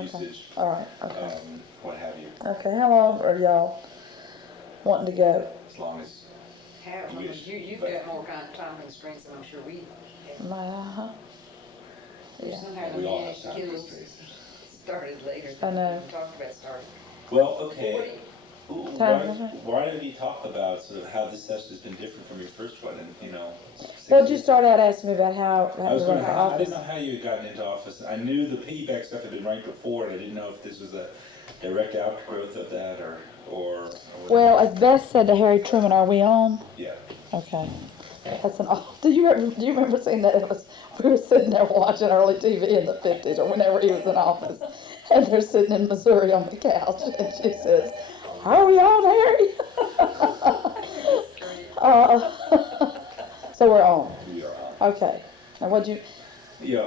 usage, All right, okay. what have you, Okay, how long are y'all wanting to go? as long as Have, you wish. you've But got more kind of time constraints than I'm sure we have. Uh-huh. Yeah. Somehow the we all have managed time kills constraints. started later I than know. we talked about starting. Well, What do okay. you, Why don't you talk about sort of how this session has been different from your first one, and Well, you started out asking me about how I was to going run to. for I office. didn't know how you had gotten into office. I knew the piggyback stuff had been right before, and I didn't know if this was a direct outgrowth of that or Well, as Beth said to Harry Truman, are we on? yeah. Okay. That's an old. Do you remember seeing that? We were sitting there watching early TV in the 50s or whenever he was in office, and they're sitting in Missouri on the couch, and she says, "Are we on, Harry?" So we're on. We are. Okay. Now, what'd you?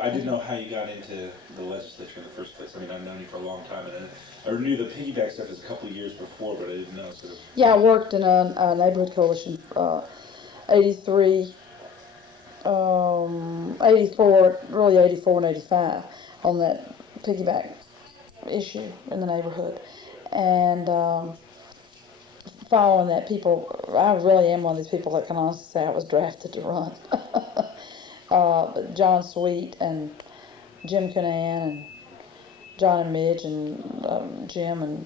I didn't know how you got into the legislature in the first place. I mean, I've known you for a long time, and I knew the piggyback stuff was a couple of years before, but I didn't know sort of. Yeah, I worked in a neighborhood coalition, 83, 84, really 84 and 85 on that piggyback issue in the neighborhood. And following that, I really am one of these people that can honestly say I was drafted to run. John Sweet and Jim Cunahan and John and Midge and Jim and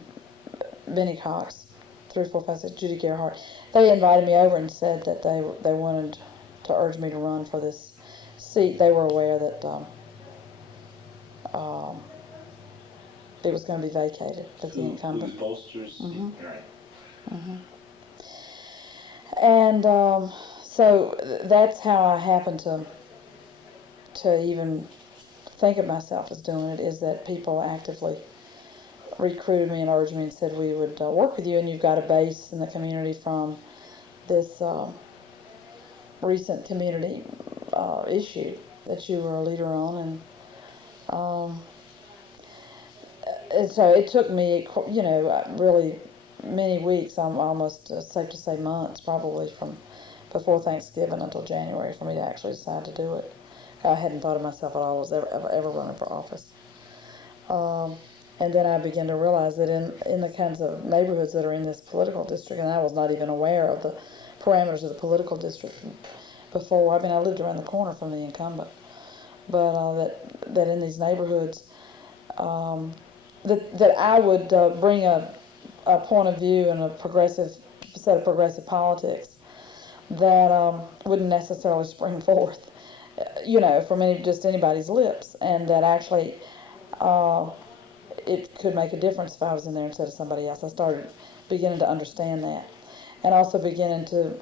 Benny Cox, 3, 4, 5, 6, Judy Gerhardt. They invited me over and said that they wanted to urge me to run for this seat. They were aware that it was going to be vacated, that the incumbent. Who's bolsters? Right. And so that's how I happened to even think of myself as doing it, is that people actively recruited me and urged me and said we would work with you, and you've got a base in the community from this recent community issue that you were a leader on, and so it took me, really many weeks, almost safe to say months, probably from before Thanksgiving until January, for me to actually decide to do it. I hadn't thought of myself at all as ever running for office. And then I began to realize that in the kinds of neighborhoods that are in this political district, and I was not even aware of the parameters of the political district before. I mean, I lived around the corner from the incumbent, but that in these neighborhoods, that I would bring a point of view and a progressive set of progressive politics that wouldn't necessarily spring forth, from just anybody's lips, and that actually it could make a difference if I was in there instead of somebody else. I started beginning to understand that, and also beginning to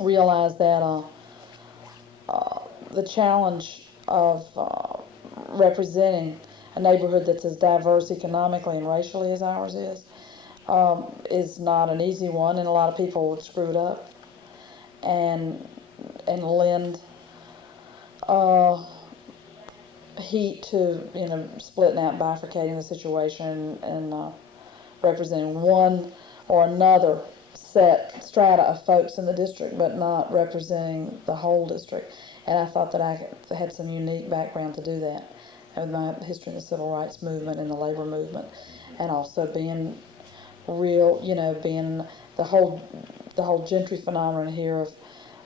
realize that the challenge of representing a neighborhood that's as diverse economically and racially as ours is not an easy one, and a lot of people would screw it up and lend heat to splitting out, bifurcating the situation, and representing one or another strata of folks in the district, but not representing the whole district. And I thought that I had some unique background to do that, with my history in the civil rights movement and the labor movement, and also being real, being the whole gentry phenomenon here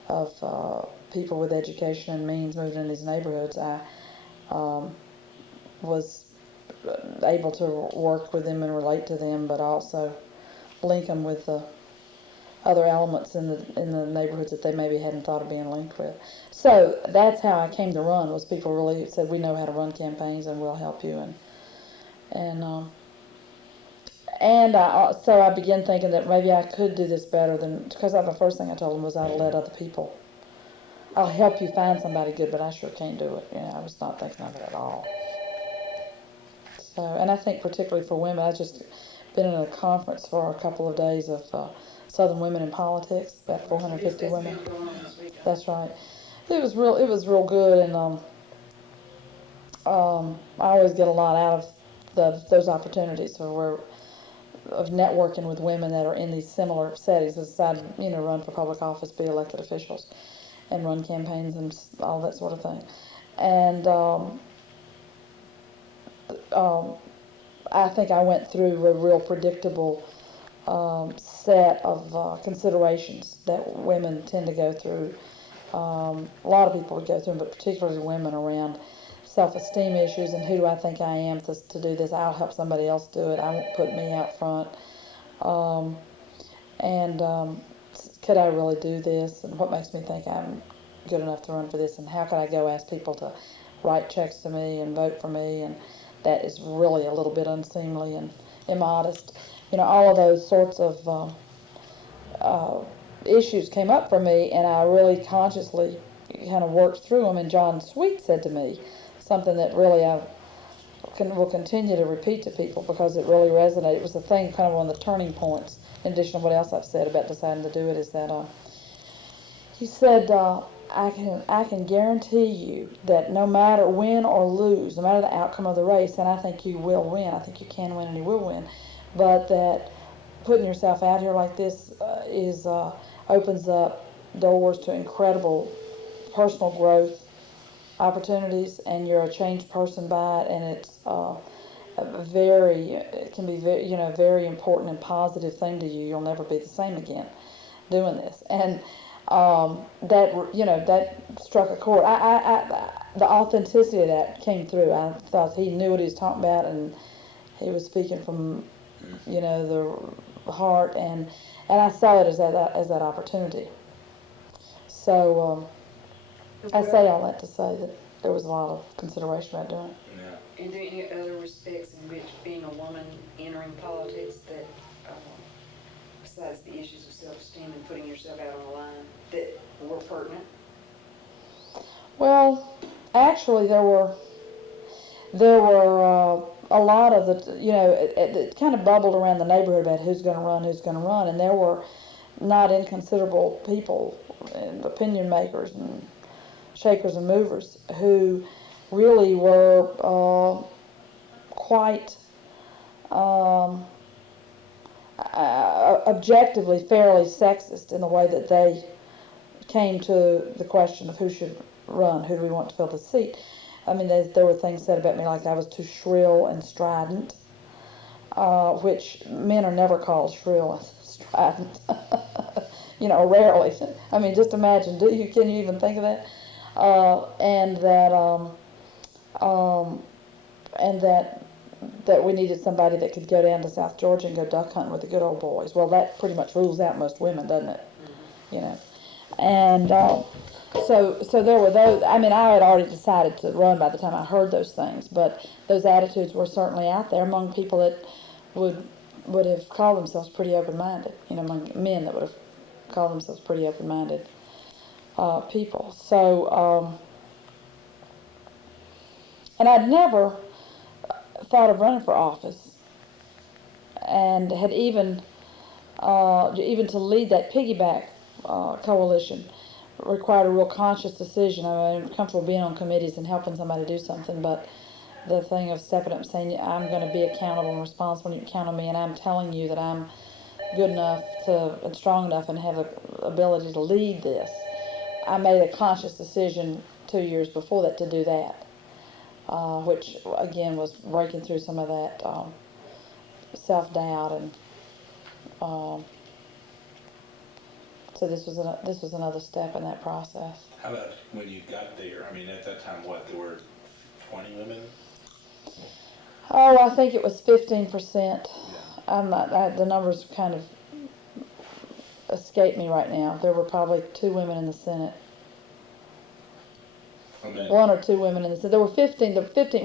of people with education and means moving in these neighborhoods. I was able to work with them and relate to them, but also link them with the other elements in the neighborhoods that they maybe hadn't thought of being linked with. So that's how I came to run. Was people really said, we know how to run campaigns and we'll help you, so I began thinking that maybe I could do this better because the first thing I told them was I'll let other people. I'll help you find somebody good, but I sure can't do it. I was not thinking of it at all. So, and I think particularly for women, I've just been in a conference for a couple of days of Southern women in politics, about 450 women. That's right. It was real good, and I always get a lot out of those opportunities of networking with women that are in these similar settings, decide run for public office, be elected officials, and run campaigns and all that sort of thing. And I think I went through a real predictable set of considerations that women tend to go through. A lot of people would go through, but particularly women, around self-esteem issues and who do I think I am to do this. I'll help somebody else do it. I won't put me out front. And could I really do this? And what makes me think I'm good enough to run for this? And how can I go ask people to write checks to me and vote for me? And that is really a little bit unseemly and immodest. All of those sorts of issues came up for me, and I really consciously kind of worked through them. And John Sweet said to me something that really will continue to repeat to people because it really resonated. It was the thing, kind of one of the turning points, in addition to what else I've said about deciding to do it, is that he said, I can guarantee you that no matter win or lose, no matter the outcome of the race, and I think you will win, I think you can win and you will win, but that putting yourself out here like this opens up doors to incredible personal growth opportunities, and you're a changed person by it, and it's it can be very important and positive thing to you. You'll never be the same again doing this, and that struck a chord. The authenticity of that came through. I thought he knew what he was talking about, and he was speaking from the heart, and I saw it as that opportunity. So I say all that to say that there was a lot of consideration about doing it. Yeah. And there any other respects in which being a woman entering politics that, besides the issues of self-esteem and putting yourself out on the line, that were pertinent? Well, actually, there were a lot of it kind of bubbled around the neighborhood about who's going to run, and there were not inconsiderable people and opinion makers and shakers and movers who really were quite objectively fairly sexist in the way that they came to the question of who should run, who do we want to fill the seat. I mean, there were things said about me like I was too shrill and strident, which men are never called shrill and strident, rarely. I mean, just imagine, can you even think of that? And that we needed somebody that could go down to South Georgia and go duck hunting with the good old boys. Well, that pretty much rules out most women, doesn't it? And so there were those. I mean, I had already decided to run by the time I heard those things, but those attitudes were certainly out there among people that would have called themselves pretty open-minded, among men that would have called themselves pretty open-minded people. So, and I'd never thought of running for office, and had even to lead that piggyback coalition required a real conscious decision. I mean, I'm comfortable being on committees and helping somebody do something, but the thing of stepping up and saying, I'm going to be accountable and responsible, and you can count on me, and I'm telling you that I'm good enough and strong enough and have the ability to lead this. I made a conscious decision 2 years before that to do that, which again was breaking through some of that self-doubt, and so this was another step in that process. How about when you got there? I mean, at that time, there were 20 women? Oh, I think it was 15%. Yeah. The numbers kind of escape me right now. There were probably 2 women in the Senate. Okay. 1 or 2 women in the Senate. There were 15.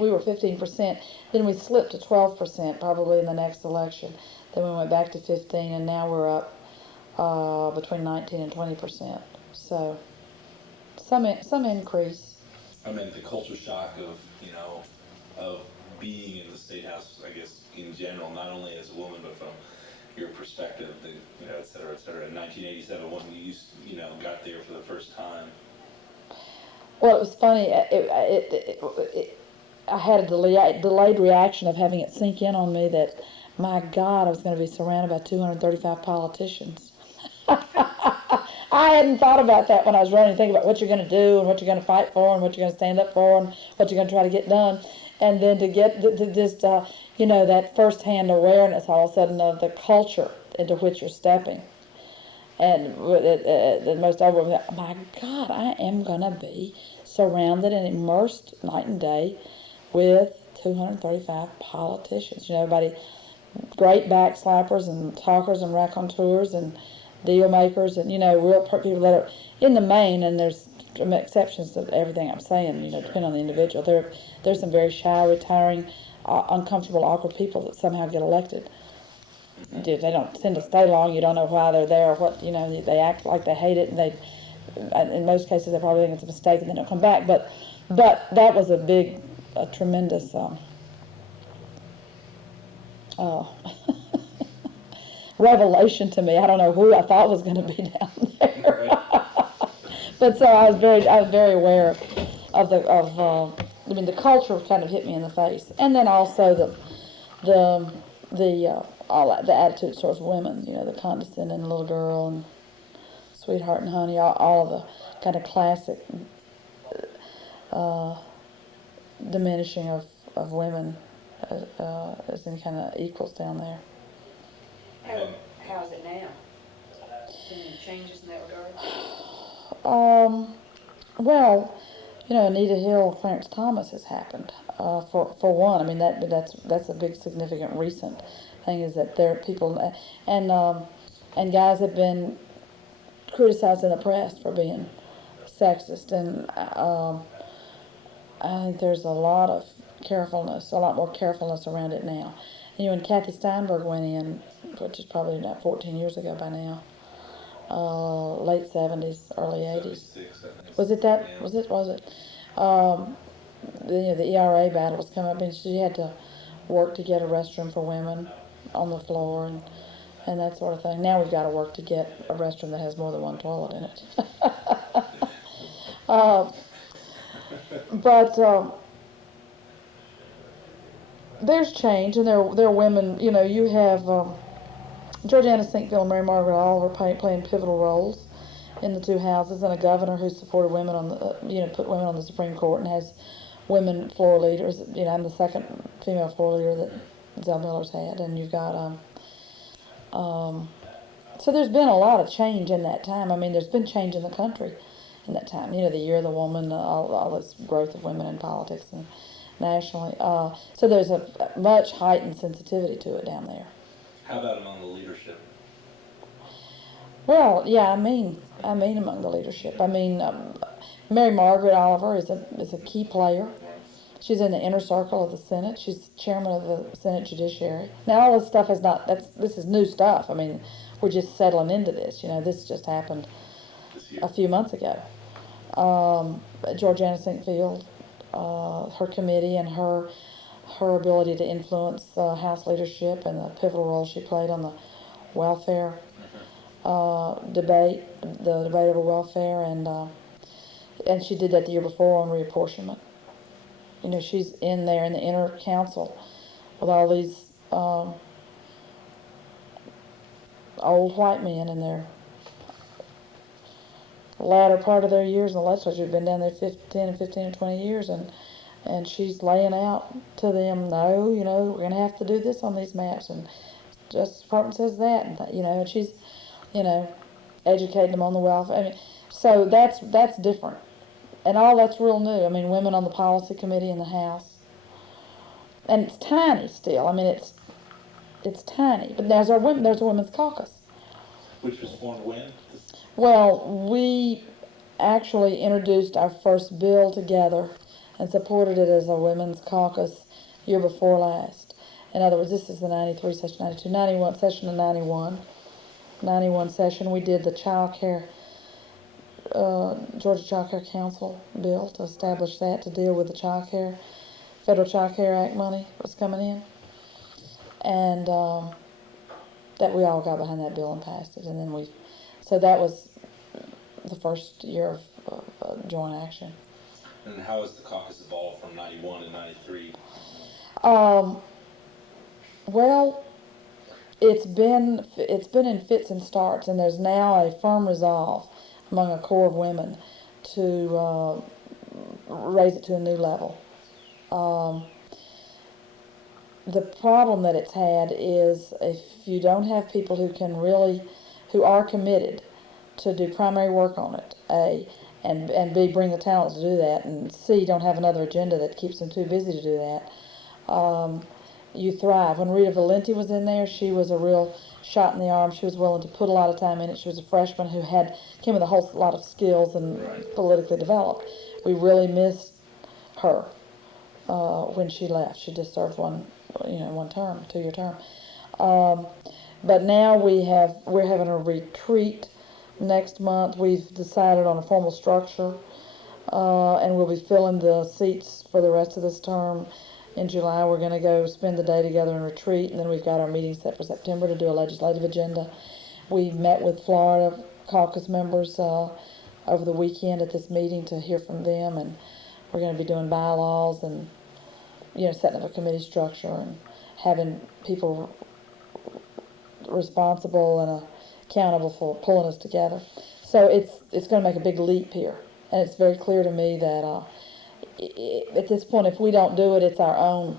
We were 15%. Then we slipped to 12% probably in the next election. Then we went back to 15, and now we're up between 19 and 20%. So some increase. I mean, the culture shock of being in the State House, I guess, in general, not only as a woman, but from your perspective, et cetera, et cetera. In 1987, when you got there for the first time. Well, it was funny. I had a delayed reaction of having it sink in on me that, my God, I was going to be surrounded by 235 politicians. I hadn't thought about that when I was running. Think about what you're going to do and what you're going to fight for and what you're going to stand up for and what you're going to try to get done. and then to get just that first-hand awareness all of a sudden of the culture into which you're stepping, and the most overwhelming, my God, I am gonna be surrounded and immersed night and day with 235 politicians. Everybody, great backslappers and talkers and raconteurs and deal makers, and real people that are in the main, and there's exceptions to everything I'm saying, depending on the individual. There's some very shy, retiring, uncomfortable, awkward people that somehow get elected. They don't tend to stay long. You don't know why they're there or what, they act like they hate it, and in most cases they probably think it's a mistake and they don't come back. But that was a tremendous revelation to me. I don't know who I thought was going to be down there. But so I was very aware of the culture kind of hit me in the face, and then also the attitude towards women, the condescending little girl and sweetheart and honey, all of the kind of classic diminishing of women as any kind of equals down there. How is it now? Any changes in that regard? Well, Anita Hill, Clarence Thomas has happened. For one, I mean that's a big significant recent thing, is that there are people and guys have been criticized in the press for being sexist, and I think there's a lot more carefulness around it now. And when Kathy Steinberg went in, which is probably about 14 years ago by now, late 70s, early 80s. Was it that? Yeah. Was it? The ERA battle was coming up, and she had to work to get a restroom for women on the floor and that sort of thing. Now we've got to work to get a restroom that has more than one toilet in it. But there's change, and there are women. You have Georgiana Sinkfield and Mary Margaret Oliver playing pivotal roles in the two houses, and a governor who supported women on the put women on the Supreme Court and has women floor leaders. I'm the second female floor leader that Zell Miller's had, and you've got so there's been a lot of change in that time. I mean, there's been change in the country in that time. The Year of the Woman, all this growth of women in politics and nationally. So there's a much heightened sensitivity to it down there. How about among the leadership? Well, yeah, I mean among the leadership. Mary Margaret Oliver is a key player. She's in the inner circle of the Senate. She's chairman of the Senate Judiciary. Now, all this stuff this is new stuff. I mean, we're just settling into this. This just happened a few months ago. Georgiana Sinkfield, her committee and her ability to influence House leadership and the pivotal role she played on the welfare debate, the debate over welfare, and she did that the year before on reapportionment. She's in there in the inner council with all these old white men in their latter part of their years in the legislature, have been down there 15 or 20 years, and she's laying out to them, no, we're going to have to do this on these maps, and Justice Department says that, and she's, educating them on the welfare. So that's different. And all that's real new. Women on the policy committee in the House. And it's tiny still. It's tiny. But there's a women's caucus. Which was formed when? Well, we actually introduced our first bill together and supported it as a women's caucus year before last. In other words, this is the 93 session, 92, 91 session of 91. 91 session, we did the Georgia Child Care Council bill to establish that, to deal with the Federal Child Care Act money was coming in. And that we all got behind that bill and passed it. And then so that was the first year of joint action. And how has the caucus evolved from 91 to 93? Well, it's been in fits and starts, and there's now a firm resolve among a core of women to raise it to a new level. the problem that it's had is if you don't have people who are committed to do primary work on it, A, and B, bring the talent to do that, and C, don't have another agenda that keeps them too busy to do that, you thrive. When Rita Valenti was in there, she was a real shot in the arm. She was willing to put a lot of time in it. She was a freshman who came with a whole lot of skills and politically developed. We really missed her when she left. She just served one term, 2-year term. But now we're having a retreat next month. We've decided on a formal structure, and we'll be filling the seats for the rest of this term. In July, we're going to go spend the day together and retreat, and then we've got our meeting set for September to do a legislative agenda. We met with Florida caucus members over the weekend at this meeting to hear from them, and we're going to be doing bylaws and setting up a committee structure and having people responsible and accountable for pulling us together. So it's going to make a big leap here, and it's very clear to me that at this point, if we don't do it, it's our own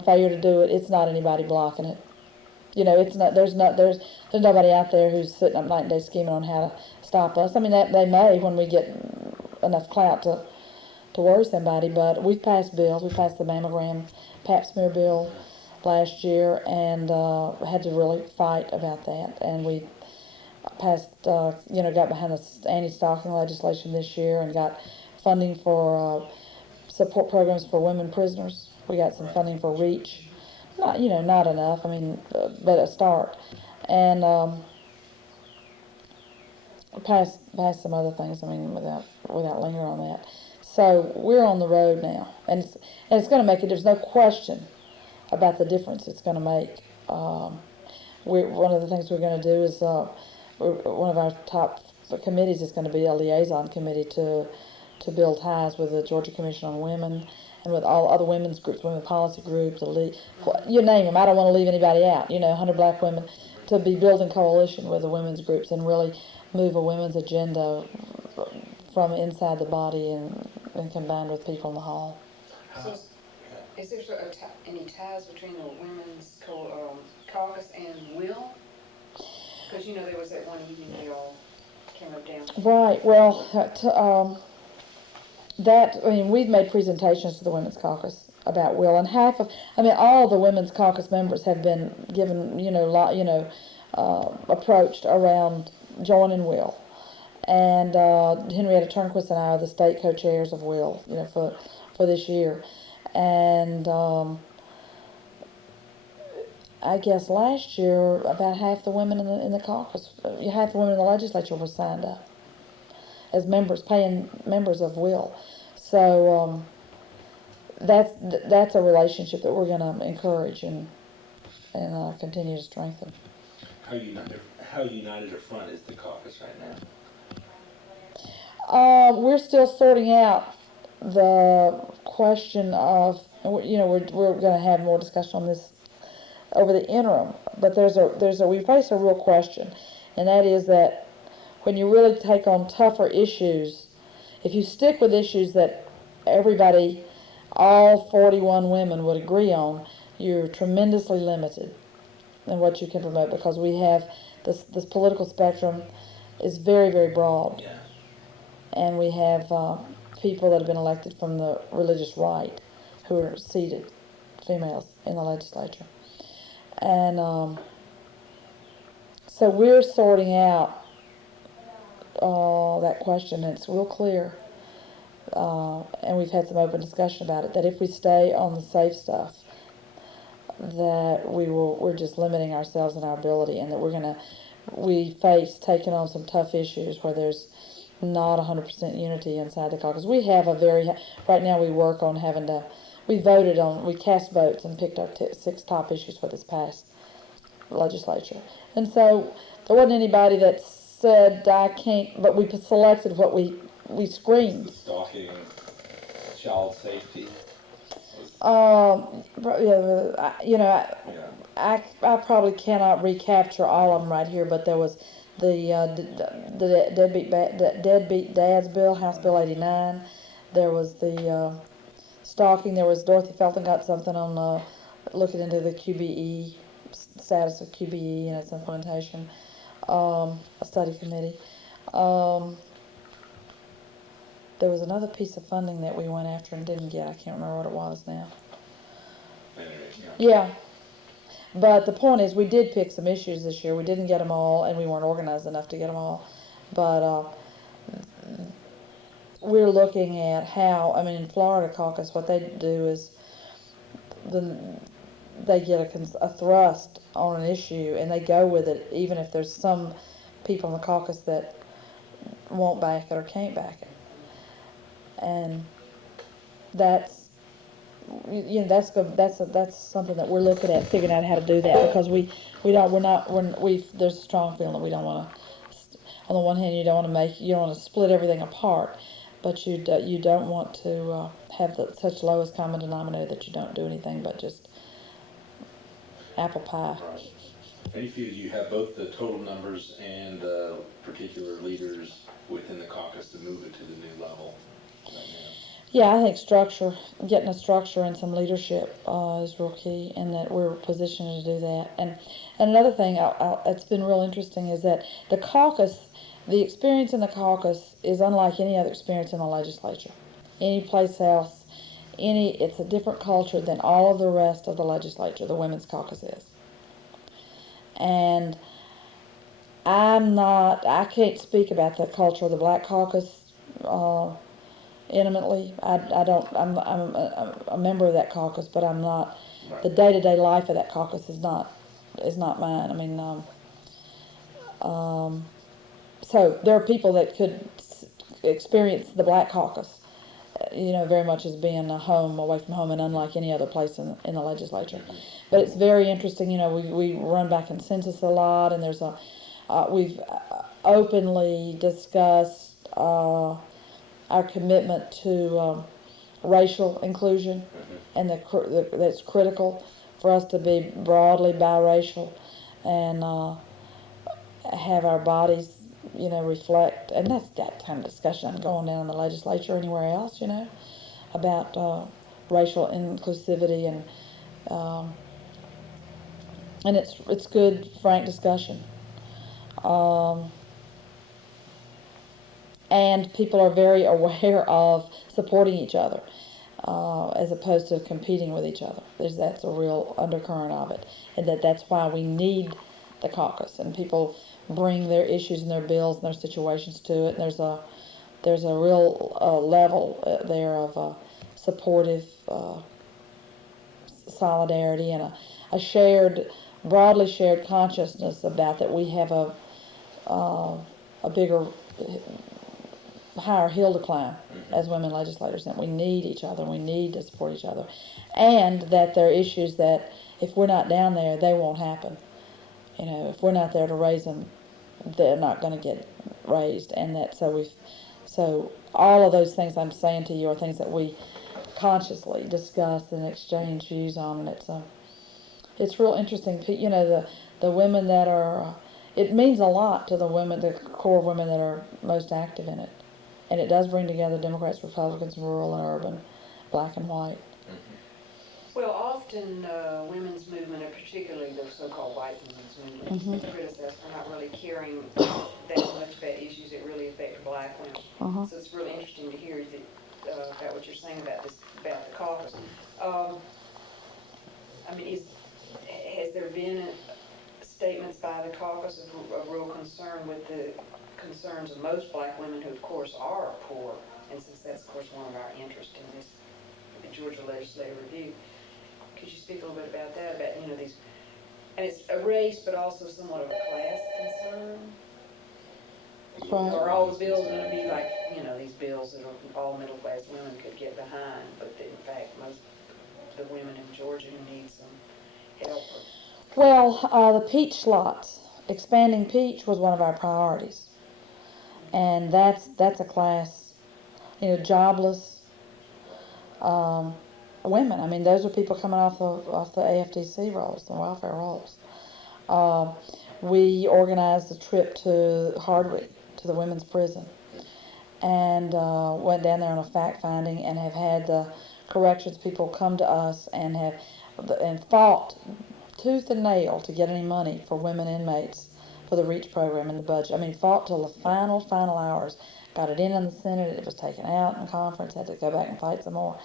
failure to do it. It's not anybody blocking it. It's not. There's nobody out there who's sitting up night and day scheming on how to stop us. I mean, they may when we get enough clout to worry somebody. But we've passed bills. We passed the mammogram pap smear bill last year, and had to really fight about that. And we passed, got behind the anti-stalking legislation this year, and got funding for support programs for women prisoners. We got some funding for REACH. Not enough. I mean, but a start. And passed some other things. I mean, without lingering on that. So we're on the road now, and it's going to make it. There's no question about the difference it's going to make. One of the things we're going to do is one of our top committees is going to be a liaison committee to build ties with the Georgia Commission on Women and with all other women's groups, women policy groups, you name them. I don't want to leave anybody out. 100 Black women, to be building coalition with the women's groups and really move a women's agenda from inside the body and combined with people in the hall. So, is there any ties between the women's caucus and Will? Because there was that one evening we all came up down. Right. Well, we've made presentations to the Women's Caucus about Will, and all the Women's Caucus members have been given, approached around joining Will. And Henrietta Turnquist and I are the state co-chairs of Will, for this year. And I guess last year about half the women in the caucus, half the women in the legislature were signed up as paying members of Will. So that's a relationship that we're going to encourage and continue to strengthen. How united a front is the caucus right now? We're still sorting out the question of, we're going to have more discussion on this over the interim, but we face a real question, and that is that when you really take on tougher issues, if you stick with issues that everybody, all 41 women would agree on, you're tremendously limited in what you can promote, because we have this political spectrum is very, very broad. Yeah. And we have people that have been elected from the religious right who are seated, females, in the legislature. And so we're sorting out that question, and it's real clear. And we've had some open discussion about it, that if we stay on the safe stuff, that we're just limiting ourselves and our ability, and that we face taking on some tough issues where there's not 100% unity inside the caucus. We have right now we work on we cast votes and picked our 6 top issues for this past legislature. And so there wasn't anybody that said, I can't, but we selected what we screened. The stalking, child safety. I probably cannot recapture all of them right here, but there was the deadbeat dads bill, House Bill 89. There was the stalking. There was Dorothy Felton got something on looking into the QBE status of QBE and its implementation. A study committee. There was another piece of funding that we went after and didn't get. I can't remember what it was now. Anyway, Yeah. But the point is, we did pick some issues this year. We didn't get them all, and we weren't organized enough to get them all. But we're looking at how, I mean, in Florida caucus, what they do is they get a thrust on an issue, and they go with it, even if there's some people in the caucus that won't back it or can't back it. And that's, you know, that's something that we're looking at, figuring out how to do that, because there's a strong feeling that we don't want to. On the one hand, you don't want to split everything apart, but you don't want to have such lowest common denominator that you don't do anything but just apple pie. right. And you feel you have both the total numbers and particular leaders within the caucus to move it to the new level right now? Yeah, I think getting a structure and some leadership is real key, and that we're positioned to do that. And another thing that's been real interesting is that the caucus, the experience in the caucus is unlike any other experience in the legislature. Any place else, it's a different culture than all of the rest of the legislature, the women's caucus is. And I can't speak about the culture of the black caucus intimately. I'm a member of that caucus, but I'm not, the day-to-day life of that caucus is not mine. I mean, so there are people that could experience the black caucus, very much as being a home away from home and unlike any other place in the legislature. But it's very interesting. We run by consensus a lot, and there's we've openly discussed our commitment to racial inclusion, and that's critical for us to be broadly biracial and have our bodies, reflect. And that's that kind of discussion going on in the legislature or anywhere else, about racial inclusivity and it's good, frank discussion. And people are very aware of supporting each other, as opposed to competing with each other. That's a real undercurrent of it, and that's why we need the caucus. And people bring their issues and their bills and their situations to it. And there's a real level there of supportive solidarity and a broadly shared consciousness about that we have a bigger, higher hill to climb as women legislators, that we need each other, we need to support each other, and that there are issues that if we're not down there, they won't happen. If we're not there to raise them, they're not going to get raised. And so all of those things I'm saying to you are things that we consciously discuss and exchange views on, and it's real interesting. The women that are, it means a lot to the core women that are most active in it. And it does bring together Democrats, Republicans, rural and urban, black and white. Well, often women's movement, and particularly the so-called white women's movement, is criticized for not really caring that much about issues that really affect black women. So it's really interesting to hear about what you're saying about the caucus. Has there been statements by the caucus of real concern with the concerns of most black women who, of course, are poor, and since that's, of course, one of our interests in the Georgia Legislative Review? Could you speak a little bit about that, about, these, and it's a race, but also somewhat of a class concern? Right. Are all the bills going to be like, these bills that all middle-class women could get behind, but that, in fact, most of the women in Georgia who need some help? Well, the peach slots, expanding peach was one of our priorities. And that's a class, jobless women. I mean, those are people coming off the AFDC rolls, the welfare rolls. We organized a trip to Hardwick, to the women's prison, and went down there on a fact finding, and have had the corrections people come to us and have fought tooth and nail to get any money for women inmates for the REACH program in the budget. I mean, fought till the final hours. Got it in the Senate. It was taken out in conference. Had to go back and fight some more.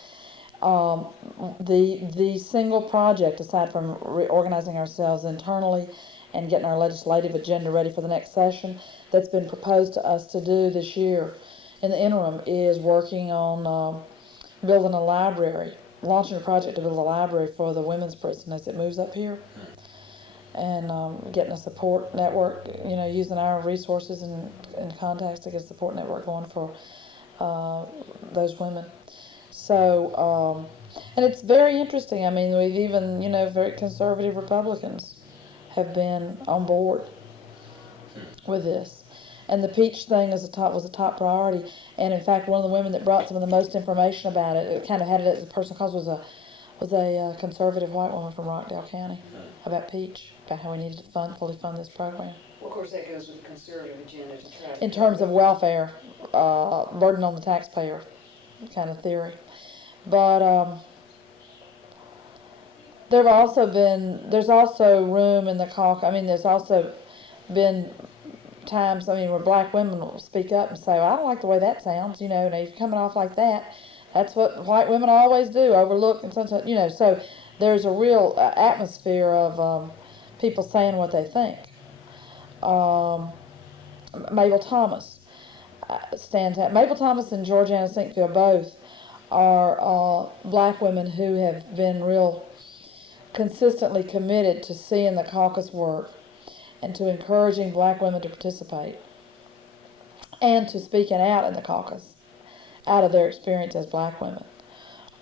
The single project, aside from reorganizing ourselves internally and getting our legislative agenda ready for the next session, that's been proposed to us to do this year in the interim is working on building a library, launching a project to build a library for the women's prison as it moves up here, and getting a support network, using our resources and contacts to get a support network going for those women. So, and it's very interesting. I mean, we've even, very conservative Republicans have been on board with this. And the peach thing was a top priority. And in fact, one of the women that brought some of the most information about it, it kind of had it as a personal cause, was a conservative white woman from Rockdale County about peach, about how we needed to fully fund this program. Well, of course, that goes with the conservative agenda to try to... In terms of welfare, burden on the taxpayer kind of theory. But there's also room in the caucus. I mean, there's also been times, where black women will speak up and say, well, I don't like the way that sounds, now you're coming off like that. That's what white women always do, overlook, and sometimes, so there's a real atmosphere of people saying what they think. Mabel Thomas stands out. Mabel Thomas and Georgiana Sinkfield both are black women who have been real consistently committed to seeing the caucus work and to encouraging black women to participate and to speaking out in the caucus out of their experience as black women.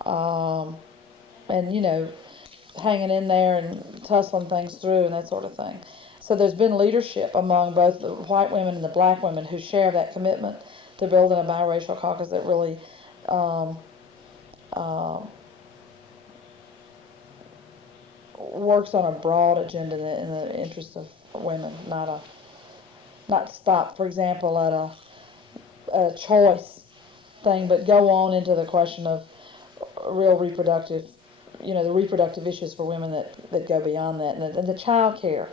And, hanging in there and tussling things through and that sort of thing. So there's been leadership among both the white women and the black women who share that commitment to building a biracial caucus that really works on a broad agenda in the interest of women, not stop, for example, at a choice thing, but go on into the question of real reproductive, the reproductive issues for women that go beyond that, and the child care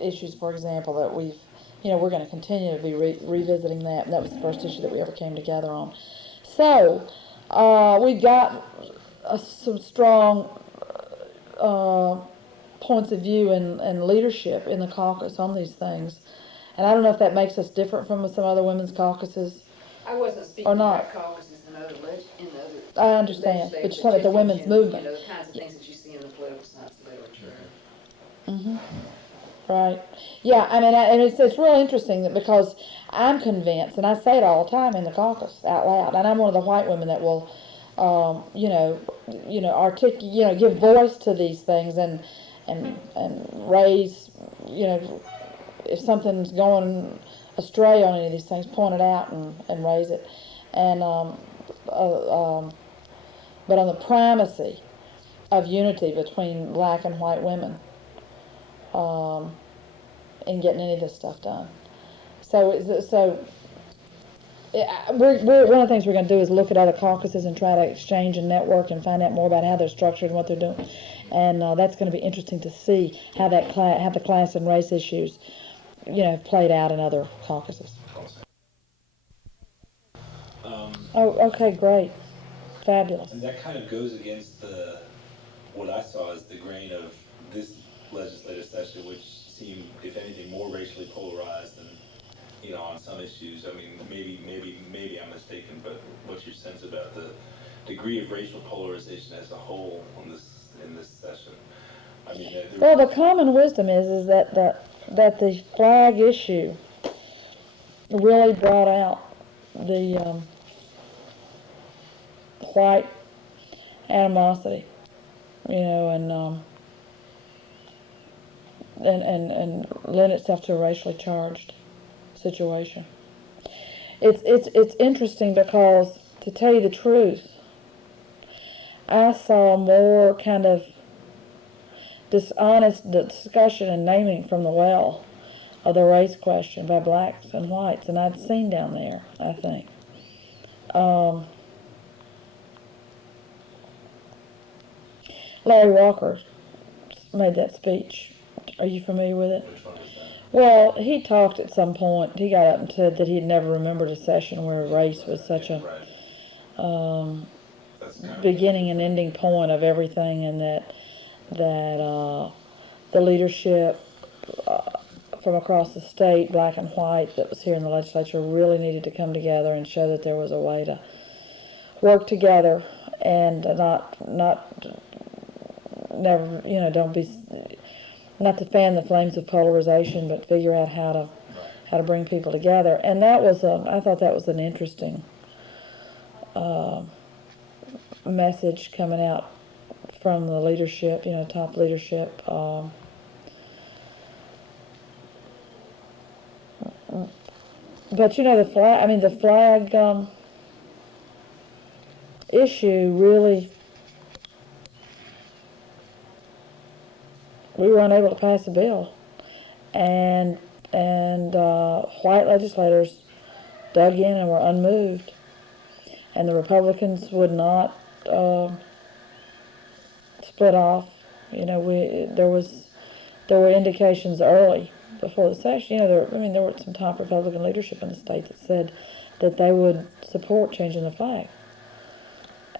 issues, for example, that we're going to continue to be revisiting that, and that was the first issue that we ever came together on. So, we've got some strong points of view and leadership in the caucus on these things. And I don't know if that makes us different from some other women's caucuses. I wasn't speaking or not. about caucuses in other I understand, but you're talking about the women's movement. The kinds of things that you see in the political science literature. Mm-hmm. Right. Yeah, and it's real interesting that because I'm convinced, and I say it all the time in the caucus out loud, and I'm one of the white women that will, give voice to these things and raise, if something's going astray on any of these things, point it out and raise it. And but on the primacy of unity between black and white women in getting any of this stuff done. So one of the things we're going to do is look at other caucuses and try to exchange and network and find out more about how they're structured and what they're doing. And that's going to be interesting to see how the class and race issues, played out in other caucuses. Oh, okay, great. Fabulous. And that kind of goes against what I saw as the grain of this legislative session, which seemed, if anything, more racially polarized than, on some issues. I mean, maybe I'm mistaken, but what's your sense about the degree of racial polarization as a whole in this session? I mean, well, the common wisdom is that the flag issue really brought out the white animosity, and lend itself to a racially charged situation. It's interesting because, to tell you the truth, I saw more kind of dishonest discussion and naming from the well of the race question by blacks and whites than I'd seen down there, I think. Larry Walker made that speech. Are you familiar with it? Which one is that? Well, he talked at some point. He got up and said that he'd never remembered a session where race was such a Right. That's kind of beginning and ending point of everything, and that the leadership from across the state, black and white, that was here in the legislature really needed to come together and show that there was a way to work together and never, don't be, not to fan the flames of polarization, but figure out how to bring people together. And that was, I thought that was an interesting message coming out from the leadership, top leadership. But the flag issue really, we were unable to pass a bill, and white legislators dug in and were unmoved, and the Republicans would not split off. There were indications early before the session. There were some top Republican leadership in the state that said that they would support changing the flag,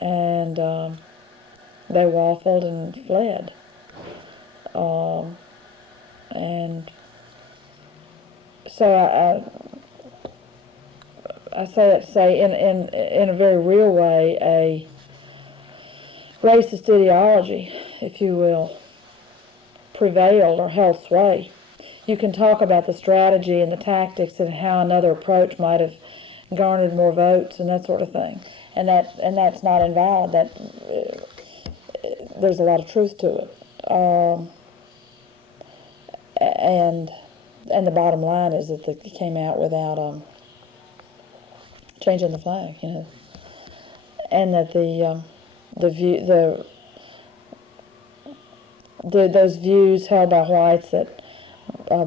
and they waffled and fled. And so I say that to say, in a very real way, a racist ideology, if you will, prevailed or held sway. You can talk about the strategy and the tactics and how another approach might have garnered more votes and that sort of thing, and that's not invalid. That there's a lot of truth to it, and the bottom line is that they came out without changing the flag, and that those views held by whites that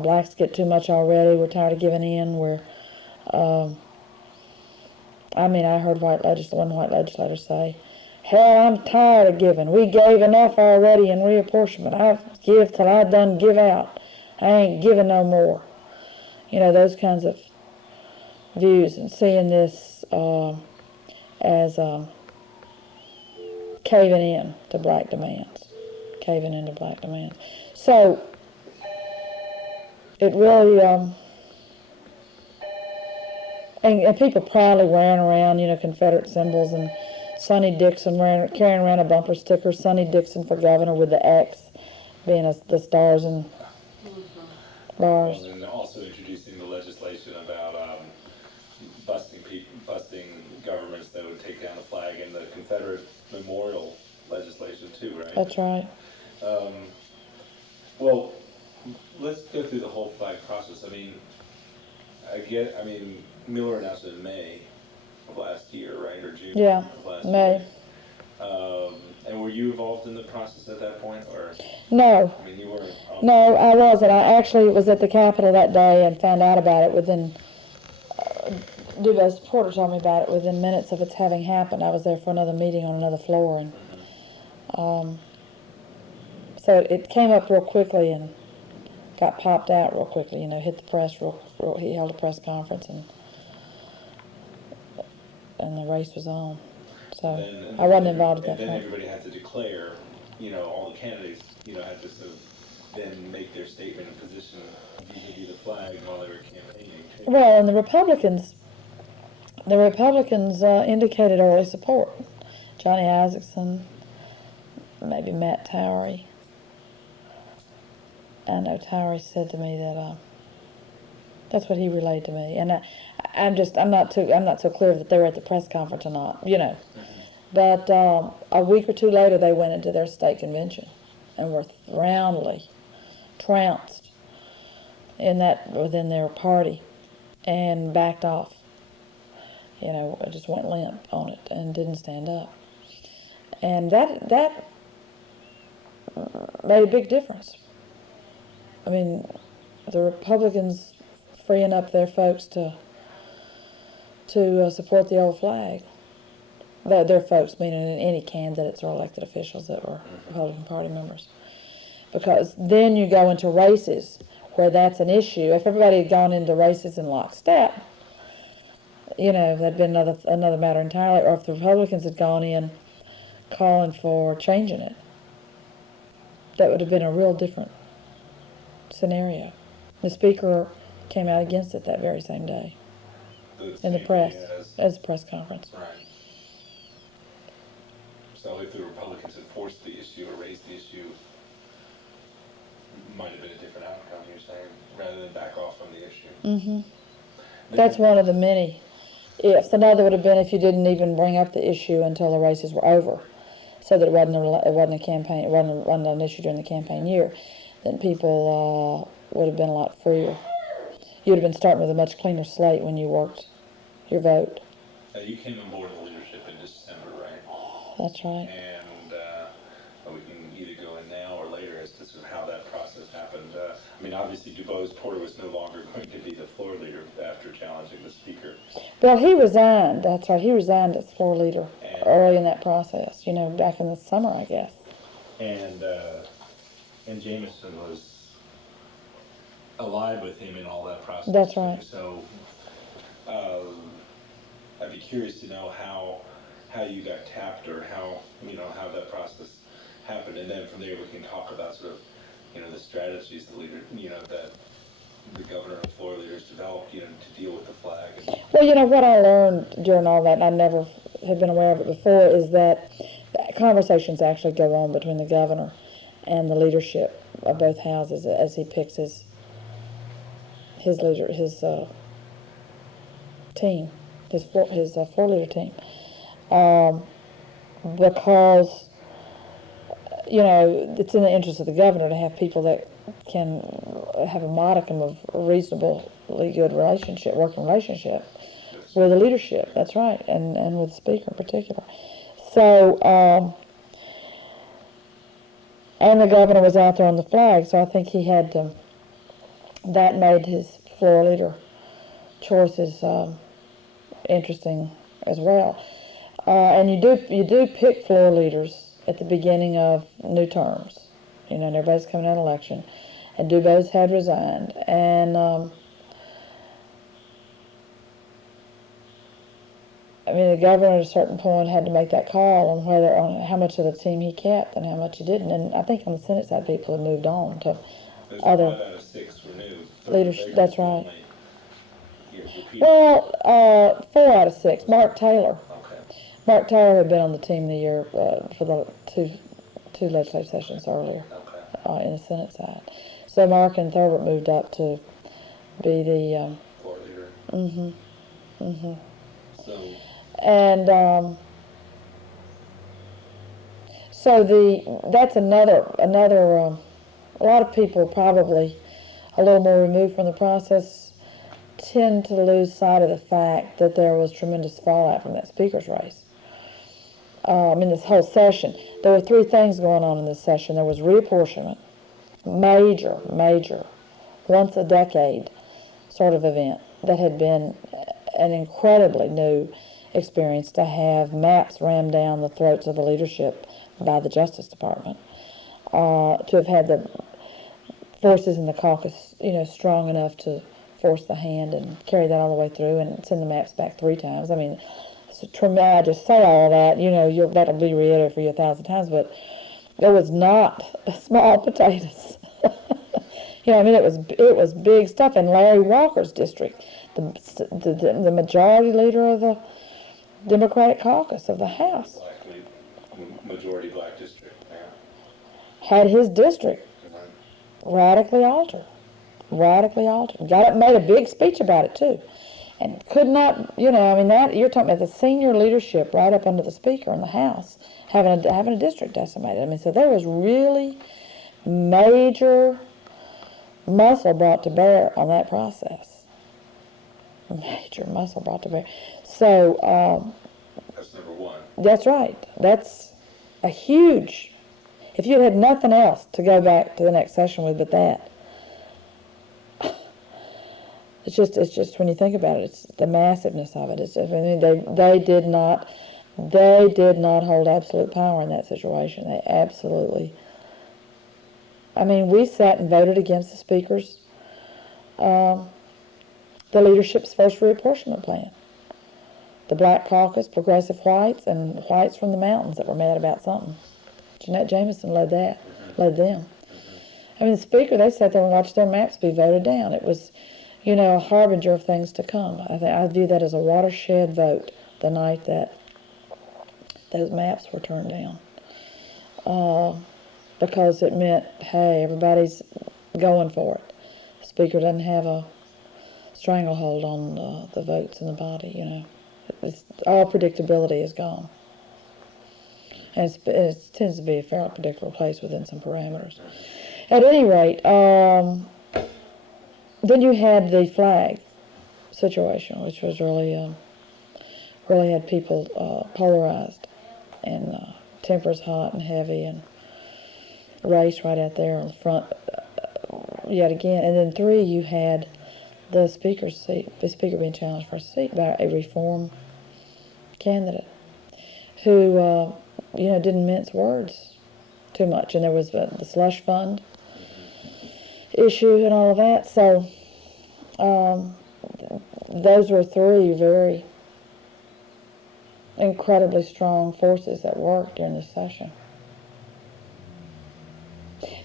blacks get too much already, we're tired of giving in, I heard one white legislator say, "Hell, I'm tired of giving. We gave enough already in reapportionment. I give till I done give out. I ain't giving no more." Those kinds of views, and seeing this as caving in to black demands. So it really, and people proudly wearing around, Confederate symbols, and Sonny Dixon carrying around a bumper sticker, Sonny Dixon for governor, with the X being the stars and bars. Well, and also introducing the legislation about busting governments that would take down the flag, and the Confederate memorial legislation too, right? That's right. Well, let's go through the whole flag process. Miller announced it in May of last year, right, or June? Yeah, of last May. Year. And were you involved in the process at that point, or? No. You weren't. No, I wasn't. I actually was at the Capitol that day and found out about it within. Dubas Porter told me about it within minutes of its having happened. I was there for another meeting on another floor, and so it came up real quickly and got popped out real quickly. Hit the press real. He held a press conference, and the race was on. So I wasn't involved at that point. And then everybody had to declare. All the candidates. Had to sort of then make their statement and position vis-a-vis the flag while they were campaigning. Well, and the Republicans indicated early support. Johnny Isaacson, maybe Matt Towery. I know Towery said to me that that's what he relayed to me, and I'm not so clear that they were at the press conference or not, But a week or two later, they went into their state convention and were roundly trounced within their party, and backed off. Just went limp on it and didn't stand up. And that made a big difference. The Republicans freeing up their folks to support the old flag Their folks, meaning any candidates or elected officials that were Republican Party members. Because then you go into races where that's an issue. If everybody had gone into races in lockstep, that'd been another matter entirely. Or if the Republicans had gone in calling for changing it, that would have been a real different scenario. The Speaker came out against it that very same day in the press, as a press conference. Right. So if the Republicans had forced the issue or raised the issue, might have been a different outcome, you're saying, rather than back off from the issue. Mm-hmm. That's one of the many ifs. Another would have been if you didn't even bring up the issue until the races were over, so that it wasn't a campaign, it wasn't an issue during the campaign year. Then people would have been a lot freer. You'd have been starting with a much cleaner slate when you worked your vote. You came on board in the leadership in December, right? That's right. And we can either go in now or later as to sort of how that process happened. Obviously DuBose Porter was no longer going to be the floor leader after challenging the Speaker. Well, he resigned. That's right. He resigned as floor leader early in that process. Back in the summer, I guess. And Jameson was allied with him in all that process. That's right. So I'd be curious to know how you got tapped, or how that process happened, and then from there we can talk about sort of the strategies that the governor and floor leaders developed to deal with the flag. Well, what I learned during all that, and I never had been aware of it before, is that conversations actually go on between the governor and the leadership of both houses as he picks his team, his floor leader team, because it's in the interest of the governor to have people that can have a modicum of reasonably good working relationship with the leadership. That's right, and with the Speaker in particular. So, and the governor was out there on the flag, so I think he had to. That made his floor leader choices interesting as well. And you do pick floor leaders at the beginning of new terms, and everybody's coming out of election, and DuBose had resigned, and the governor at a certain point had to make that call on how much of the team he kept and how much he didn't, and I think on the Senate side people had moved on to other 5 out of 6 were new. leadership. That's right. Well, 4 out of 6. Mark Taylor. Mark Taylor had been on the team the year for the two legislative sessions earlier in the Senate side. So Mark and Thurber moved up to be the floor leader. So. And that's another. A lot of people probably a little more removed from the process tend to lose sight of the fact that there was tremendous fallout from that Speaker's race. This whole session, there were 3 things going on in this session. There was reapportionment, major, once a decade sort of event that had been an incredibly new experience to have maps rammed down the throats of the leadership by the Justice Department, to have had the forces in the caucus, strong enough to force the hand and carry that all the way through and send the maps back 3 times. I just say all of that, that'll be reiterated for you 1,000 times, but it was not small potatoes. It was big stuff. In Larry Walker's district, the majority leader of the Democratic caucus of the House, Majority black district, had his district radically altered. Got up, made a big speech about it too. And could not, that you're talking about the senior leadership right up under the Speaker in the House having a district decimated. So there was really major muscle brought to bear on that process. Major muscle brought to bear. So that's number 1. That's right. That's a huge. If you had nothing else to go back to the next session with but that. It's just when you think about it, it's the massiveness of it. They did not They did not hold absolute power in that situation. They absolutely. I mean, we sat and voted against the speaker's, the leadership's first reapportionment plan. The Black Caucus, progressive whites, and whites from the mountains that were mad about something. Jeanette Jameson led them. I mean, the speaker, they sat there and watched their maps be voted down. It was, a harbinger of things to come. I view that as a watershed vote the night that those maps were turned down. Because it meant, hey, everybody's going for it. The speaker doesn't have a stranglehold on the votes in the body, all predictability is gone. And it tends to be a fairly predictable place within some parameters. At any rate, then you had the flag situation, which was really had people polarized, and tempers hot and heavy, and race right out there on the front yet again. And then 3, you had the speaker's seat, the speaker being challenged for a seat by a reform candidate who, didn't mince words too much. And there was the slush fund issue and all of that. So those were 3 very incredibly strong forces at work during this session.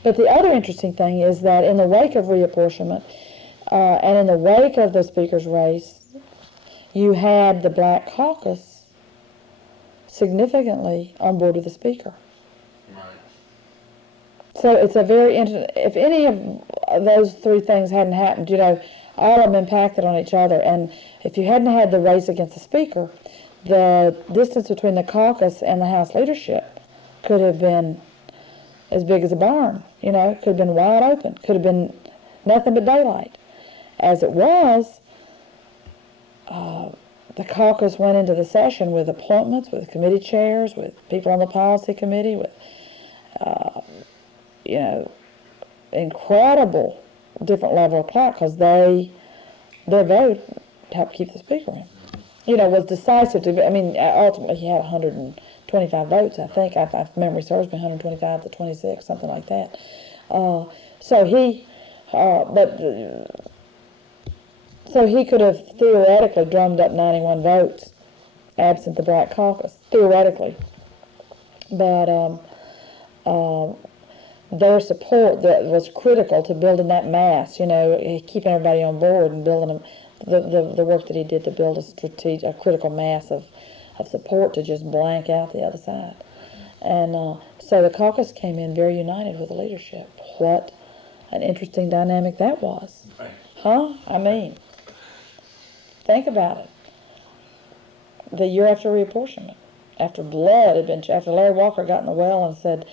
But the other interesting thing is that in the wake of reapportionment and in the wake of the speaker's race, you had the Black Caucus significantly on board with the speaker. Right. So it's a very interesting, if any of those 3 things hadn't happened, all of them impacted on each other. And if you hadn't had the race against the speaker, the distance between the caucus and the House leadership could have been as big as a barn, could have been wide open, could have been nothing but daylight. As it was, the caucus went into the session with appointments, with committee chairs, with people on the policy committee, with, incredible different level of clout, because their vote helped keep the speaker in. Was decisive to, ultimately he had 125 votes, I think, if memory serves me, 125 to 26, something like that. So he could have theoretically drummed up 91 votes, absent the Black Caucus, theoretically. But their support that was critical to building that mass, keeping everybody on board and building them, the work that he did to build a critical mass of support to just blank out the other side. And so the caucus came in very united with the leadership. What an interesting dynamic that was. Right. Huh? Think about it. The year after reapportionment, after after Larry Walker got in the well and said,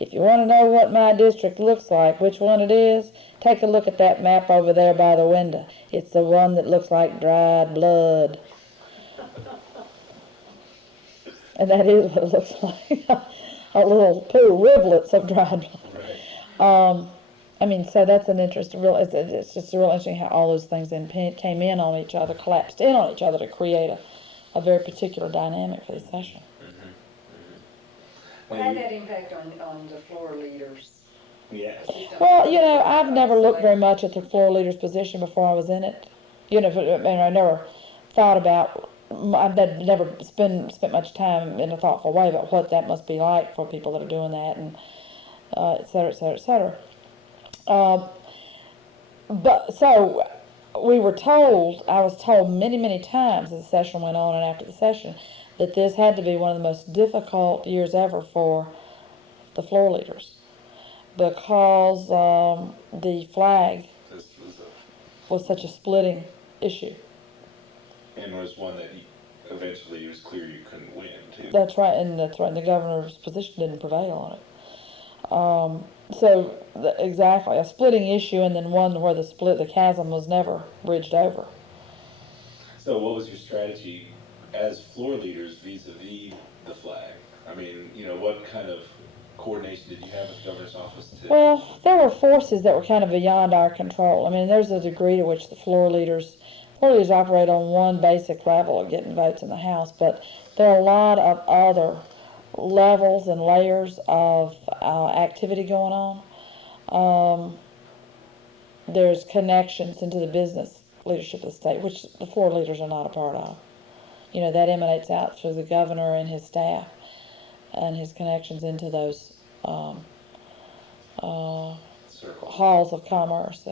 if you want to know what my district looks like, which one it is, take a look at that map over there by the window. It's the one that looks like dried blood. And that is what it looks like. A little pool rivulets of dried blood. Right. So that's an interesting, it's just real interesting how all those things then came in on each other, collapsed in on each other to create a very particular dynamic for the session. How had that impact on the floor leaders? Yeah. Well, I've never looked very much at the floor leader's position before I was in it. I never thought about, I've never spent much time in a thoughtful way about what that must be like for people that are doing that, and et cetera, et cetera, et cetera. But so I was told many, many times as the session went on and after the session, that this had to be one of the most difficult years ever for the floor leaders, because the flag was such a splitting issue. And was one that eventually it was clear you couldn't win, too. That's right, and the governor's position didn't prevail on it. Exactly, a splitting issue, and then one where the chasm was never bridged over. So what was your strategy as floor leaders vis-a-vis the flag? What kind of coordination did you have with the governor's office? Well, there were forces that were kind of beyond our control. There's a degree to which the floor leaders operate on one basic level of getting votes in the House, but there are a lot of other levels and layers of activity going on. There's connections into the business leadership of the state, which the floor leaders are not a part of. You know, that emanates out through the governor and his staff and his connections into those halls of commerce,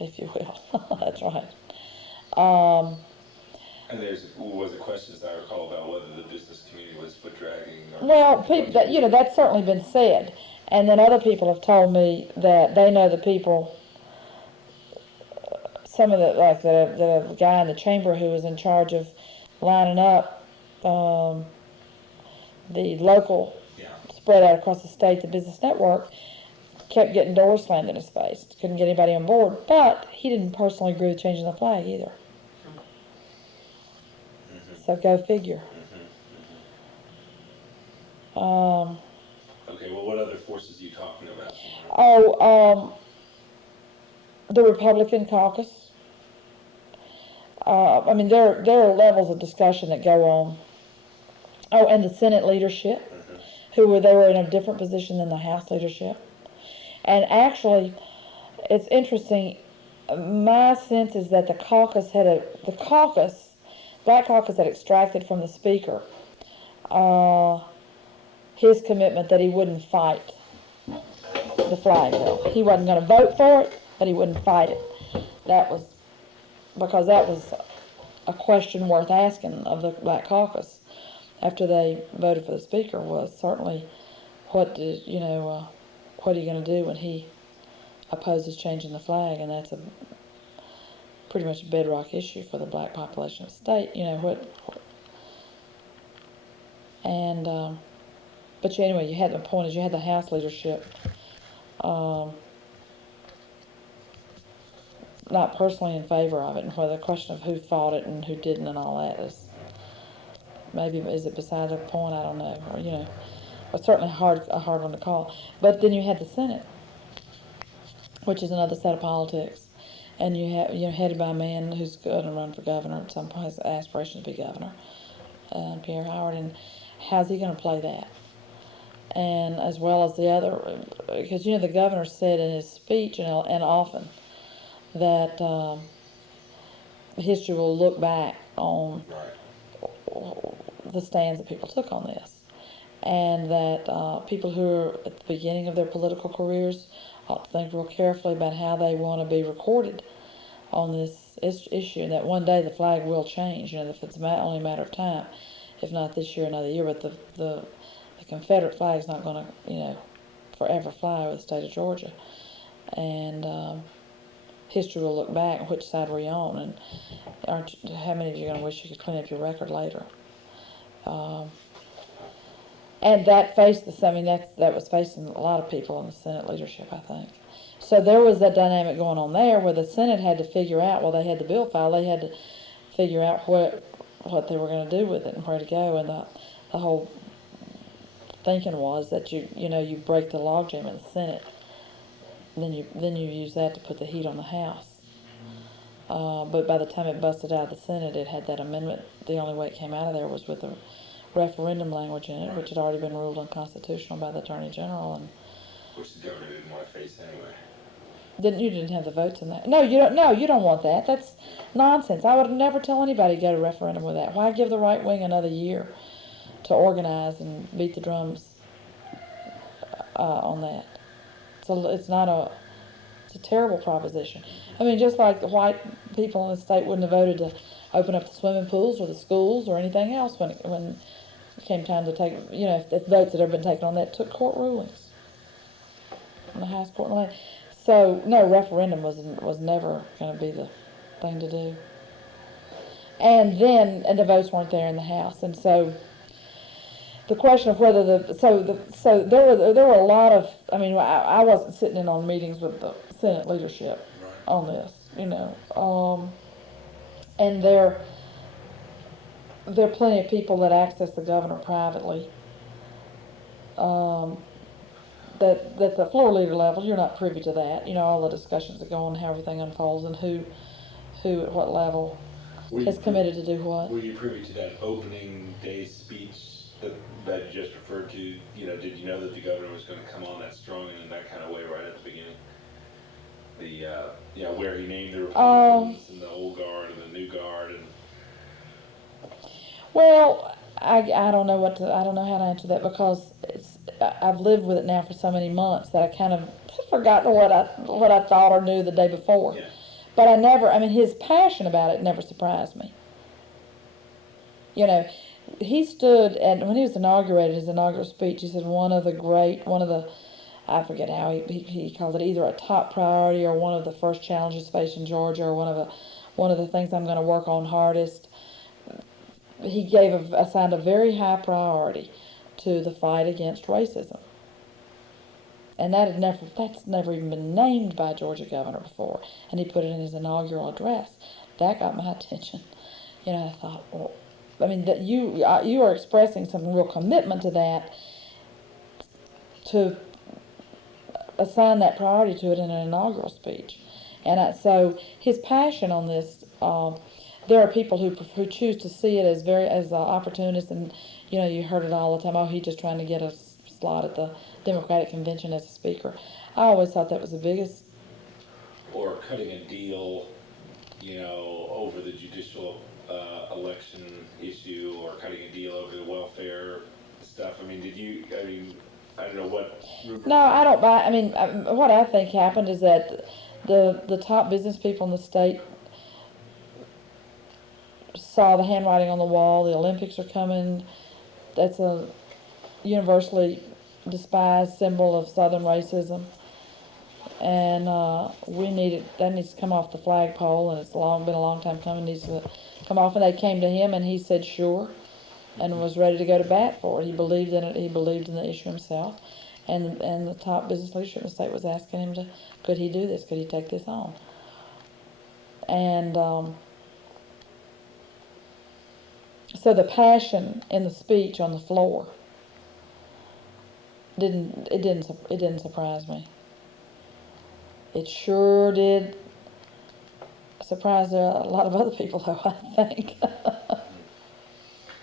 if you will. That's right. And was a question, as I recall, about whether the business community was foot dragging. Well, people, that, you know, that's certainly been said. And then other people have told me that they know the people, some of the, like the guy in the chamber who was in charge of lining up the local, spread out across the state, the business network, kept getting doors slammed in his face. Couldn't get anybody on board. But he didn't personally agree with changing the flag either. So go figure. Okay, well, what other forces are you talking about? The Republican caucus. I mean, there are levels of discussion that go on. Oh, and the Senate leadership, they were in a different position than the House leadership. And actually, it's interesting. My sense is that the Black Caucus had extracted from the Speaker his commitment that he wouldn't fight the flag bill. He wasn't going to vote for it, but he wouldn't fight it. That was because that was a question worth asking of the Black Caucus after they voted for the Speaker, was certainly what are you going to do when he opposes changing the flag? And that's pretty much a bedrock issue for the black population of the state. You know and but anyway, you had the point is you had the House leadership not personally in favor of it, and for the question of who fought it and who didn't and all that is it beside the point? I don't know. Or it's certainly a hard one to call. But then you had the Senate, which is another set of politics, and headed by a man who's going to run for governor at some point, has aspirations to be governor, Pierre Howard, and how's he going to play that? And as well as the other, because the governor said in his speech and often that history will look back on the stands that people took on this, and that people who are at the beginning of their political careers ought to think real carefully about how they want to be recorded on this issue, and that one day the flag will change. If it's only a matter of time, if not this year, another year. But the Confederate flag is not going to forever fly over the state of Georgia, and history will look back. Which side were you on? And how many of you are going to wish you could clean up your record later? And that faced that was facing a lot of people in the Senate leadership, I think. So there was that dynamic going on there where the Senate had to figure out, they had the bill filed, they had to figure out what they were going to do with it and where to go. And the whole thinking was that you break the logjam in the Senate, and then you use that to put the heat on the House. But by the time it busted out of the Senate, it had that amendment. The only way it came out of there was with the referendum language in it, which had already been ruled unconstitutional by the Attorney General, and which the governor didn't want to face anyway. You didn't have the votes in that. No, you don't. No, you don't want that. That's nonsense. I would never tell anybody to go to referendum with that. Why give the right wing another year to organize and beat the drums on that? It's a terrible proposition. I mean, just like the white people in the state wouldn't have voted to open up the swimming pools or the schools or anything else when it came time to take, if the votes that had been taken on that took court rulings in the highest court in the land. So, no, referendum was never going to be the thing to do. And the votes weren't there in the House, and so the question of whether there were a lot of, I wasn't sitting in on meetings with the Senate leadership on this, and there are plenty of people that access the governor privately. That the floor leader level, you're not privy to that. All the discussions that go on, how everything unfolds, and who at what level has committed to do what? Were you privy to that opening day speech that you just referred to? You know, did you know that the governor was going to come on that strong and in that kind of way right at the beginning? Where he named the Republicans and the old guard and the new guard and. Well, I don't know I don't know how to answer that because I've lived with it now for so many months that I kind of forgotten what I thought or knew the day before. Yeah. But his passion about it never surprised me. You know, he stood, and when he was inaugurated, his inaugural speech, he said I forget how he called it, either a top priority or one of the first challenges facing Georgia or one of the things I'm going to work on hardest. He assigned a very high priority to the fight against racism. And that's never even been named by a Georgia governor before. And he put it in his inaugural address. That got my attention. You know, I thought, well, that you are expressing some real commitment to that, to assign that priority to it in an inaugural speech. And so his passion on this, there are people who choose to see it as opportunist, and you heard it all the time. Oh, he's just trying to get a slot at the Democratic convention as a speaker. I always thought that was the biggest. Or cutting a deal, over the judicial election issue, or cutting a deal over the welfare stuff. I don't know what. No, I don't buy. What I think happened is that the top business people in the state saw the handwriting on the wall. The Olympics are coming. That's a universally despised symbol of Southern racism, and that needs to come off the flagpole. And it's been a long time coming. It needs to come off. And they came to him, and he said sure, and was ready to go to bat for it. He believed in it. He believed in the issue himself, and the top business leadership in the state was asking him could he do this? Could he take this on? And so the passion in the speech on the floor didn't surprise me. It sure did surprise a lot of other people, though, I think.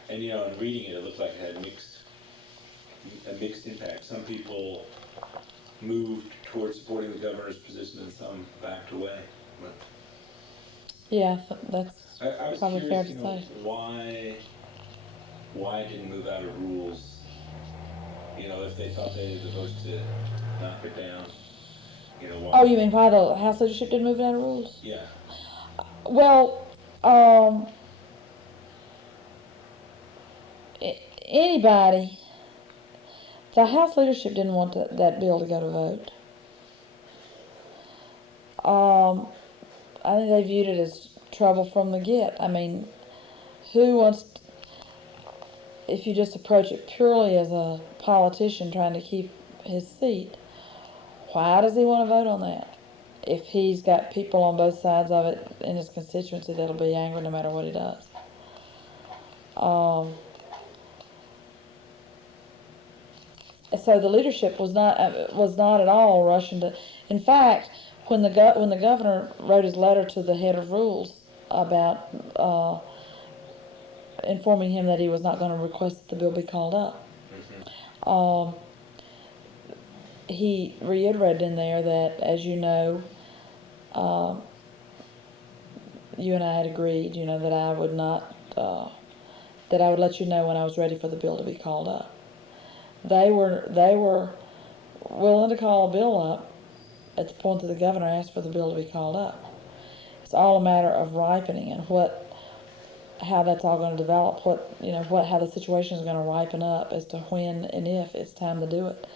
And in reading it, it looked like it had a mixed impact. Some people moved towards supporting the governor's position, and some backed away. But yeah, that's I was probably curious, fair to say. Why it didn't move out of rules? If they thought they had the votes to knock it down, why? Oh, you mean why the House leadership didn't move it out of rules? Yeah. Well, anybody, the House leadership didn't want that bill to go to vote. I think they viewed it as trouble from the get. Who wants, if you just approach it purely as a politician trying to keep his seat, why does he want to vote on that? If he's got people on both sides of it in his constituency that'll be angry no matter what he does. So the leadership was not at all rushing to. In fact, when the governor wrote his letter to the head of rules about informing him that he was not going to request that the bill be called up, he reiterated in there that, as you know, you and I had agreed, that I would not, that I would let you know when I was ready for the bill to be called up. They were willing to call a bill up at the point that the governor asked for the bill to be called up. It's all a matter of ripening and how that's all going to develop, how the situation is going to ripen up as to when and if it's time to do it.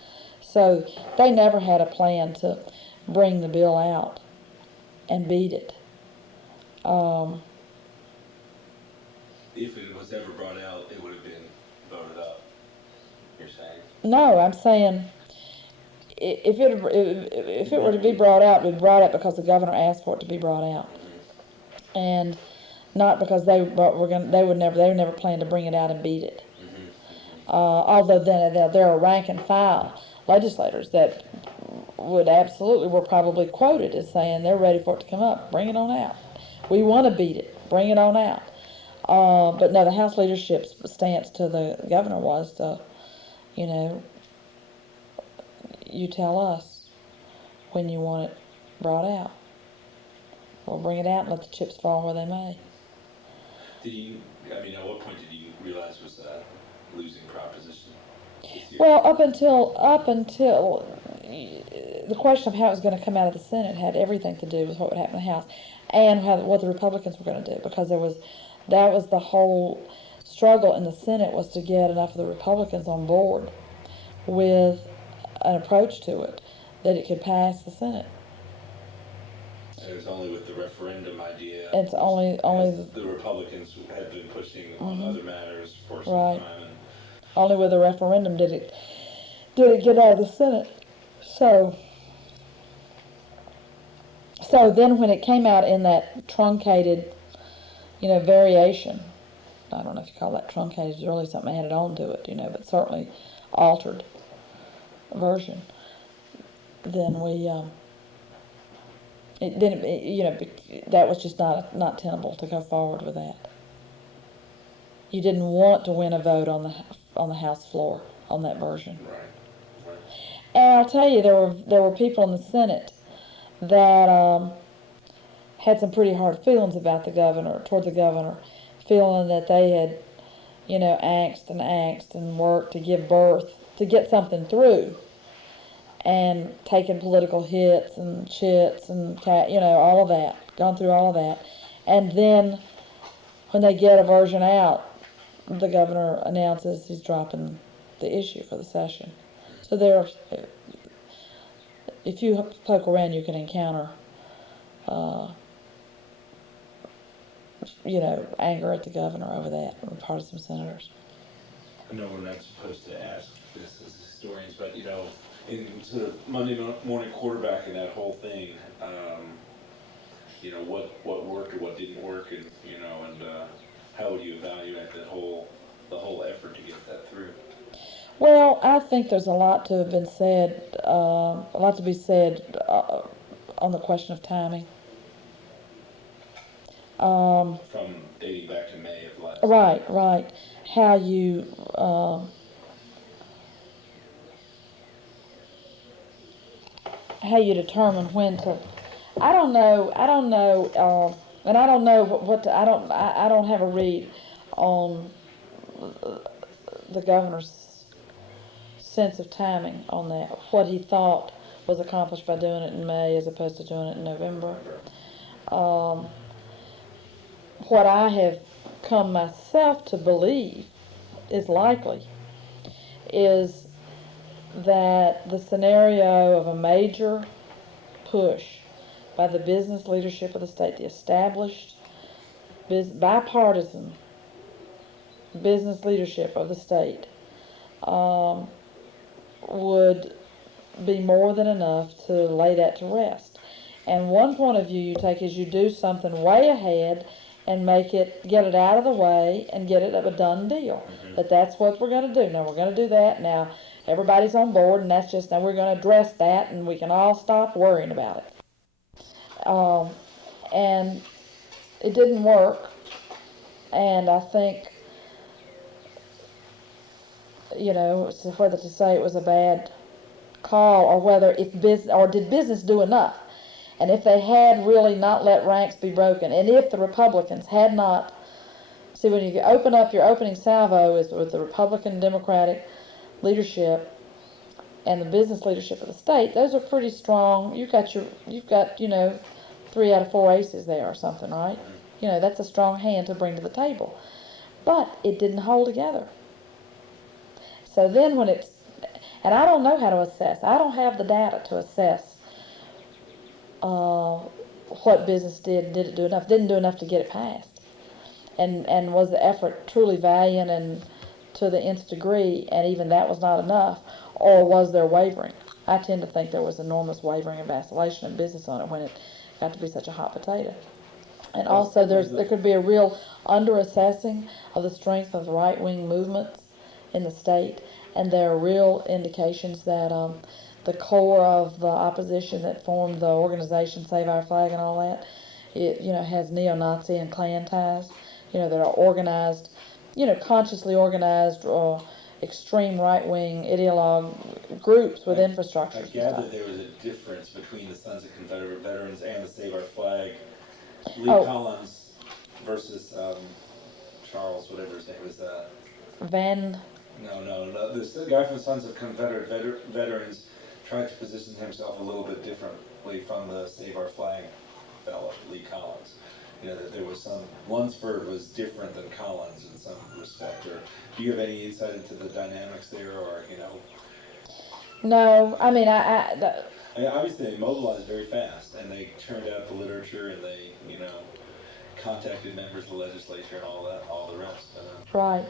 So they never had a plan to bring the bill out and beat it. If it was ever brought out, it would have been voted up, you're saying? No, I'm saying if it were to be brought out, it would be brought out because the governor asked for it to be brought out, and not because they would never plan to bring it out and beat it. Although then there are rank and file legislators that were probably quoted as saying they're ready for it to come up. Bring it on out. We want to beat it. bring it on out. But no, the House leadership's stance to the governor was to, you know, you tell us when you want it brought out. We'll bring it out and let the chips fall where they may. At what point did you realize it was a losing proposition this year? Well, up until the question of how it was going to come out of the Senate had everything to do with what would happen in the House, and what the Republicans were going to do, because that was the whole struggle in the Senate, was to get enough of the Republicans on board with an approach to it that it could pass the Senate. It was only with the referendum idea. It's only the Republicans had been pushing on other matters for some Right. time. And only with the referendum did it get out of the Senate. So then when it came out in that truncated, variation, I don't know if you call that truncated, it's really something added on to it, but certainly altered version, then that was just not tenable to go forward with that. You didn't want to win a vote on the House floor on that version. Right. And I'll tell you, there were people in the Senate that had some pretty hard feelings about toward the governor, feeling that they had, angst and worked to give birth, to get something through, and taken political hits and chits and all of that, gone through all of that. And then when they get a version out, the governor announces he's dropping the issue for the session. So if you poke around, you can encounter, anger at the governor over that from partisan senators. I know we're not supposed to ask this as historians, but in sort of Monday morning quarterbacking that whole thing, what worked or what didn't work, and how would you evaluate the whole effort to get that through? Well, I think there's a lot to have been said, a lot to be said on the question of timing. From dating back to May of last Right. year. How you determine when to. I don't know, and I don't know what to, I don't have a read on the governor's sense of timing on that, what he thought was accomplished by doing it in May as opposed to doing it in November. What I have come myself to believe is likely is that the scenario of a major push by the business leadership of the state, the established bipartisan business leadership of the state, would be more than enough to lay that to rest. And one point of view you take is you do something way ahead and get it out of the way and get it a done deal. Mm-hmm. That's what we're going to do. Now we're going to do that. Now everybody's on board, and now we're going to address that, and we can all stop worrying about it. And it didn't work. And I think, whether to say it was a bad call or did business do enough? And if they had really not let ranks be broken, and if the Republicans had not, see, when you open up, your opening salvo is with the Republican Democratic leadership and the business leadership of the state. Those are pretty strong. You've got 3 out of 4 aces there or something, right? That's a strong hand to bring to the table. But it didn't hold together. So then and I don't know how to assess. I don't have the data to assess what business did it do enough, didn't do enough to get it passed. And was the effort truly valiant and to the nth degree, and even that was not enough, or was there wavering? I tend to think there was enormous wavering and vacillation in business on it when it got to be such a hot potato. And also there could be a real under-assessing of the strength of right-wing movements in the state, and there are real indications that the core of the opposition that formed the organization Save Our Flag and all that it, has neo-Nazi and Klan ties, that are organized, consciously organized or extreme right-wing ideologue groups with infrastructure I and gather stuff. there was a difference between the Sons of Confederate Veterans and the Save Our Flag. Lee Oh. Collins versus Charles, whatever his name is. Van, No. This guy from the Sons of Confederate Veterans tried to position himself a little bit differently from the Save Our Flag fellow, Lee Collins. That there was Lunsford was different than Collins in some respect. Or do you have any insight into the dynamics there, or no, I mean, Obviously they mobilized very fast, and they turned out the literature, and they, contacted members of the legislature and all the rest. right.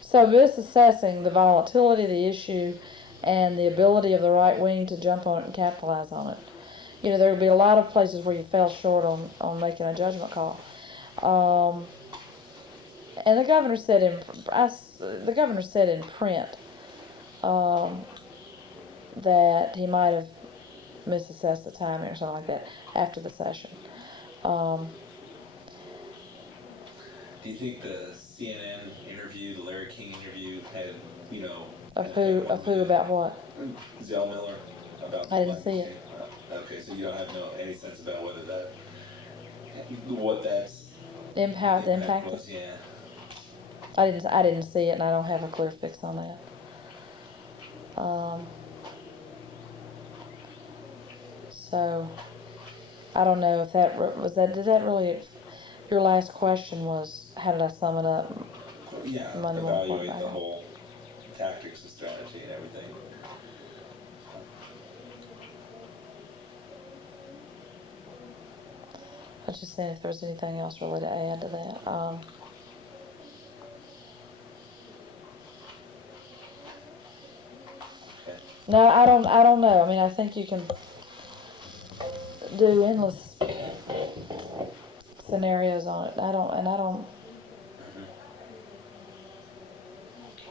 So this assessing the volatility of the issue and the ability of the right wing to jump on it and capitalize on it. There would be a lot of places where you fell short on making a judgment call. And the governor said in print that he might have misassessed the timing or something like that after the session. Do you think the CNN interview, the Larry King interview, had, Of who about what? Zell Miller about? I didn't see it. Okay, so you don't have any sense about what that's How the impact was, yeah. I didn't see it, and I don't have a clear fix on that. So I don't know if that was that. Did that really? Your last question was, how did I sum it up? Yeah, Monday morning evaluate report. the whole tactics and strategy and everything. I was just saying if there's anything else really to add to that. Okay. No, I don't know. I mean, I think you can do endless scenarios on it. I don't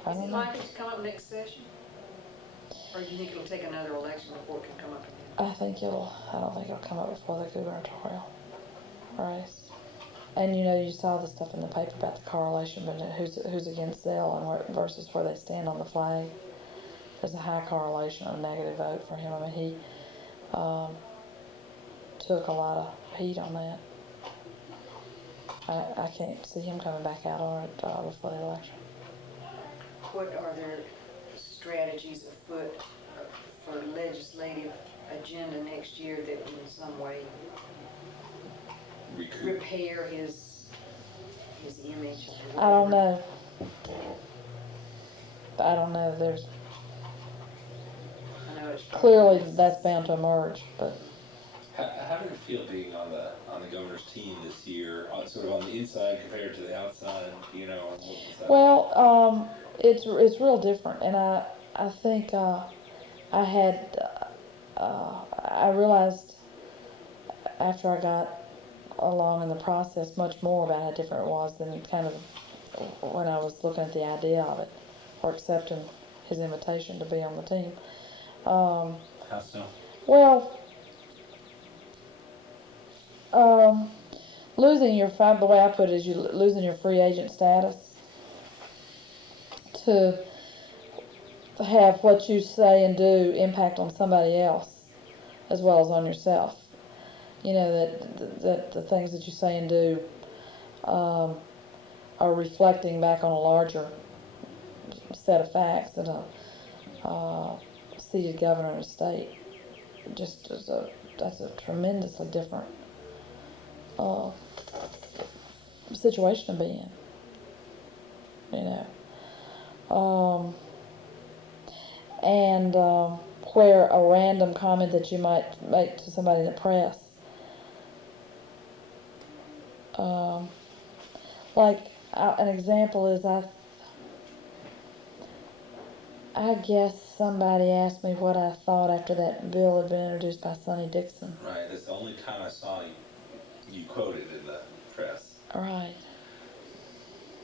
Is don't it know. likely to come up next session? Or do you think it'll take another election before it can come up again? I don't think it'll come up before the gubernatorial race. And you saw the stuff in the paper about the correlation between who's against Zell and versus where they stand on the flag. There's a high correlation of a negative vote for him. I mean, he took a lot of heat on that. I can't see him coming back out on it before the election. What are their strategies afoot for legislative agenda next year that will in some way repair his image? I don't know. I don't know. There's I know it's clearly that's bound to emerge, but How did it feel being on the governor's team this year, sort of on the inside compared to the outside? And what was that? well, it's real different, and I think I realized after I got along in the process much more about how different it was than kind of when I was looking at the idea of it or accepting his invitation to be on the team. How so? Well, the way I put it is losing your free agent status to have what you say and do impact on somebody else as well as on yourself. That the things that you say and do are reflecting back on a larger set of facts than a seated governor of a state. That's a tremendously different situation to be in. And where a random comment that you might make to somebody in the press, an example is I guess somebody asked me what I thought after that bill had been introduced by Sonny Dixon. Right, that's the only time I saw you quoted in the press. Right.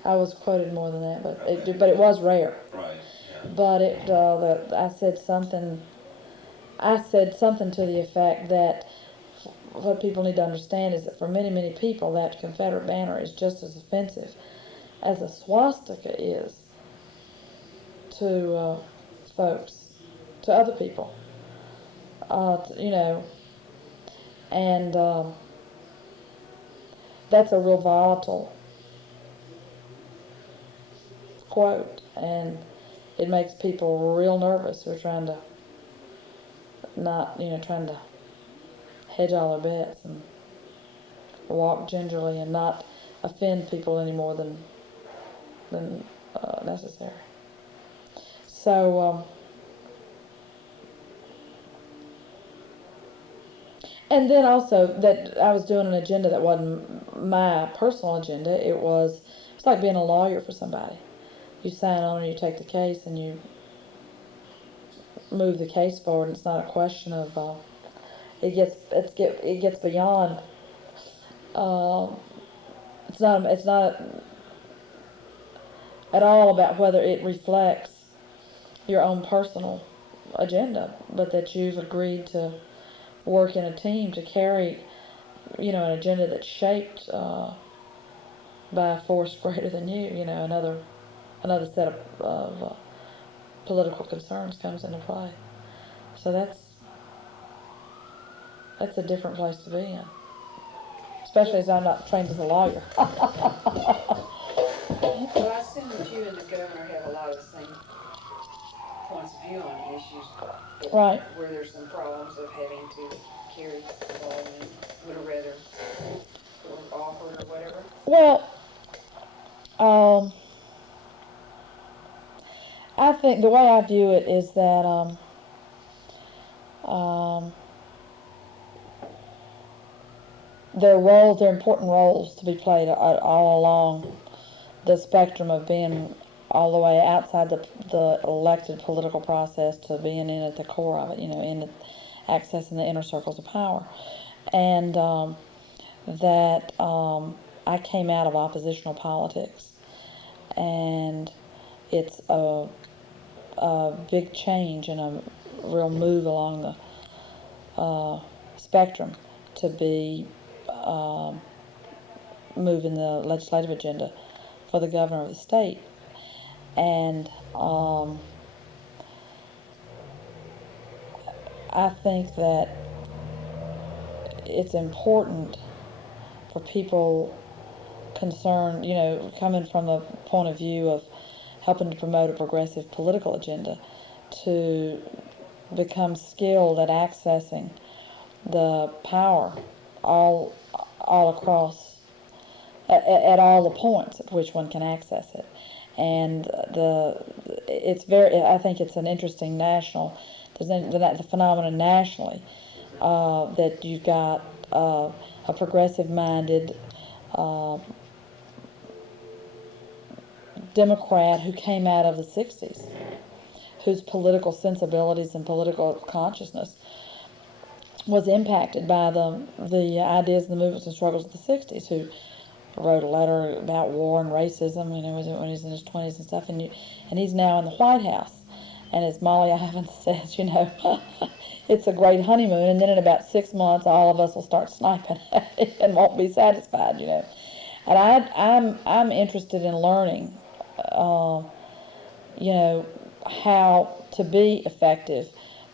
I was quoted more than that, but it was rare. Right. Yeah. But I said something to the effect that what people need to understand is that for many, many people, that Confederate banner is just as offensive as a swastika is to folks, to other people. You know, and that's a real volatile quote, and it makes people real nervous who are trying to trying to hedge all their bets and walk gingerly and not offend people any more than necessary. So, and then also that I was doing an agenda that wasn't my personal agenda. It's like being a lawyer for somebody. You sign on and you take the case and you move the case forward. And it's not a question of it gets beyond. It's not at all about whether it reflects your own personal agenda, but that you've agreed to work in a team to carry, an agenda that's shaped by a force greater than you. Another set of political concerns comes into play. So that's a different place to be in, especially as I'm not trained as a lawyer. Well, I assume that you and the governor have a lot of the same points of view on issues, but Right. where there's some problems of having to carry the ball and would have rather sort of offered or whatever. Well, I think the way I view it is that there are important roles to be played all along the spectrum of being all the way outside the elected political process to being in at the core of it, in accessing the inner circles of power. And that I came out of oppositional politics, and it's a big change and a real move along the spectrum to be moving the legislative agenda for the governor of the state. And I think that it's important for people concerned, coming from the point of view of helping to promote a progressive political agenda, to become skilled at accessing the power all across at all the points at which one can access it. And I think it's an interesting national, there's the phenomenon nationally, that you've got a progressive-minded Democrat who came out of the 60s, whose political sensibilities and political consciousness was impacted by the ideas and the movements and struggles of the 60s, who wrote a letter about war and racism, when he was in his 20s and stuff, and he's now in the White House. And as Molly Ivins says, it's a great honeymoon, and then in about 6 months, all of us will start sniping at it and won't be satisfied, And I'm interested in learning, how to be effective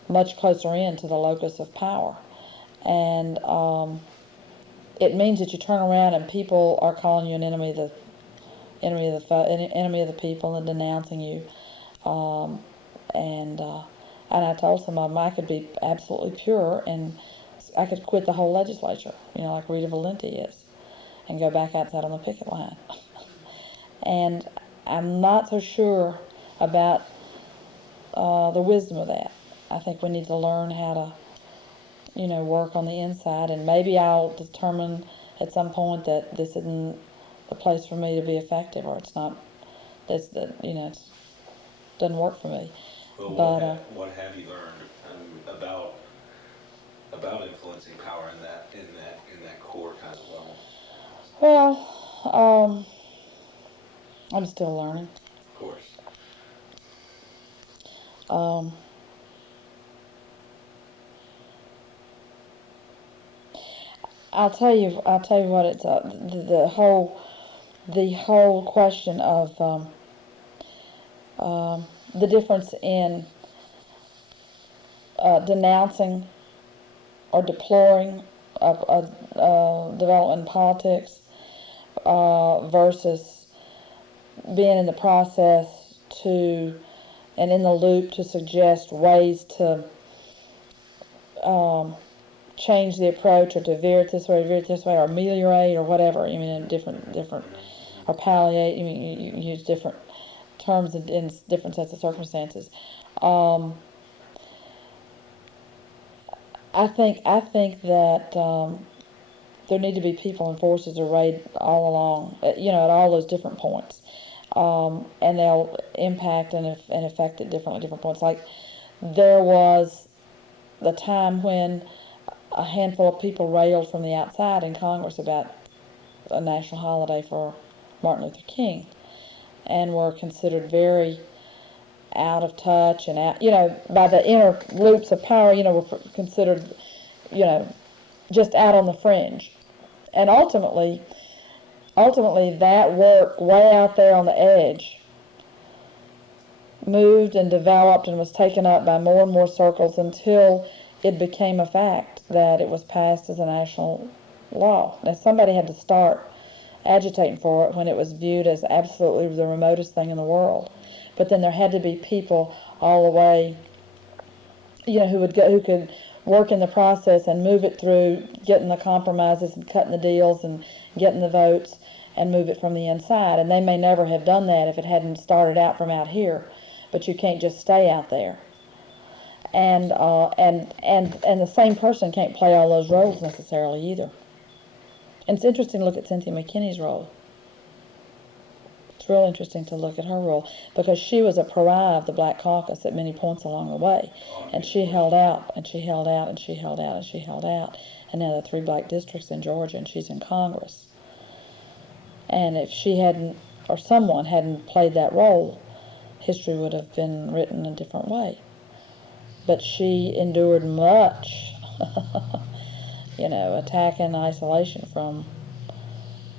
much closer in to the locus of power. And it means that you turn around and people are calling you an enemy of the people and denouncing you. And I told some of them I could be absolutely pure and I could quit the whole legislature, like Rita Valenti is, and go back outside on the picket line. And I'm not so sure about the wisdom of that. I think we need to learn how to, work on the inside, and maybe I'll determine at some point that this isn't the place for me to be effective, or it's not, it doesn't work for me. Well, what have you learned about influencing power in that core kind of level? Well, I'm still learning. Of course. I'll tell you what it's the whole question of the difference in denouncing or deploring development in politics versus being in the process to and in the loop to suggest ways to change the approach or to veer it this way, or ameliorate or whatever. I mean, different, or palliate. I mean, you use different terms in different sets of circumstances. I think that there need to be people and forces arrayed all along, at all those different points, and they'll impact and affect it differently at different points. Like there was the time when a handful of people railed from the outside in Congress about a national holiday for Martin Luther King, and were considered very out of touch and by the inner loops of power, were considered, just out on the fringe. And ultimately that work way out there on the edge moved and developed and was taken up by more and more circles until it became a fact that it was passed as a national law. Now somebody had to start agitating for it when it was viewed as absolutely the remotest thing in the world. But then there had to be people all the way, who could work in the process and move it through, getting the compromises and cutting the deals and getting the votes and move it from the inside. And they may never have done that if it hadn't started out from out here. But you can't just stay out there. And the same person can't play all those roles necessarily either. And it's interesting to look at Cynthia McKinney's role. It's real interesting to look at her role because she was a pariah of the Black Caucus at many points along the way. And she held out, and she held out, and she held out, and she held out. And now there are 3 black districts in Georgia, and she's in Congress. And if she hadn't, or someone hadn't played that role, history would have been written a different way. But she endured much, attack and isolation from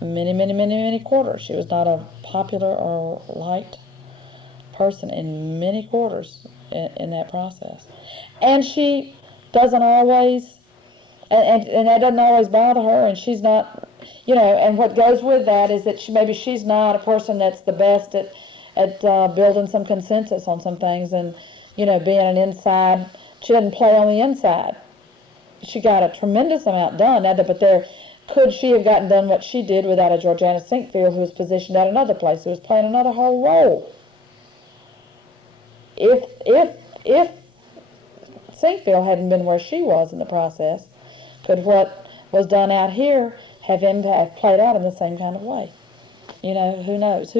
many quarters. She was not a popular or liked person in many quarters in that process. And she doesn't always, and that doesn't always bother her, and she's not, and what goes with that is that she's not a person that's the best at building some consensus on some things and, being an inside, she doesn't play on the inside. She got a tremendous amount done, but could she have gotten done what she did without a Georgiana Sinkfield who was positioned at another place, who was playing another whole role? If Sinkfield hadn't been where she was in the process, could what was done out here have played out in the same kind of way? Who knows?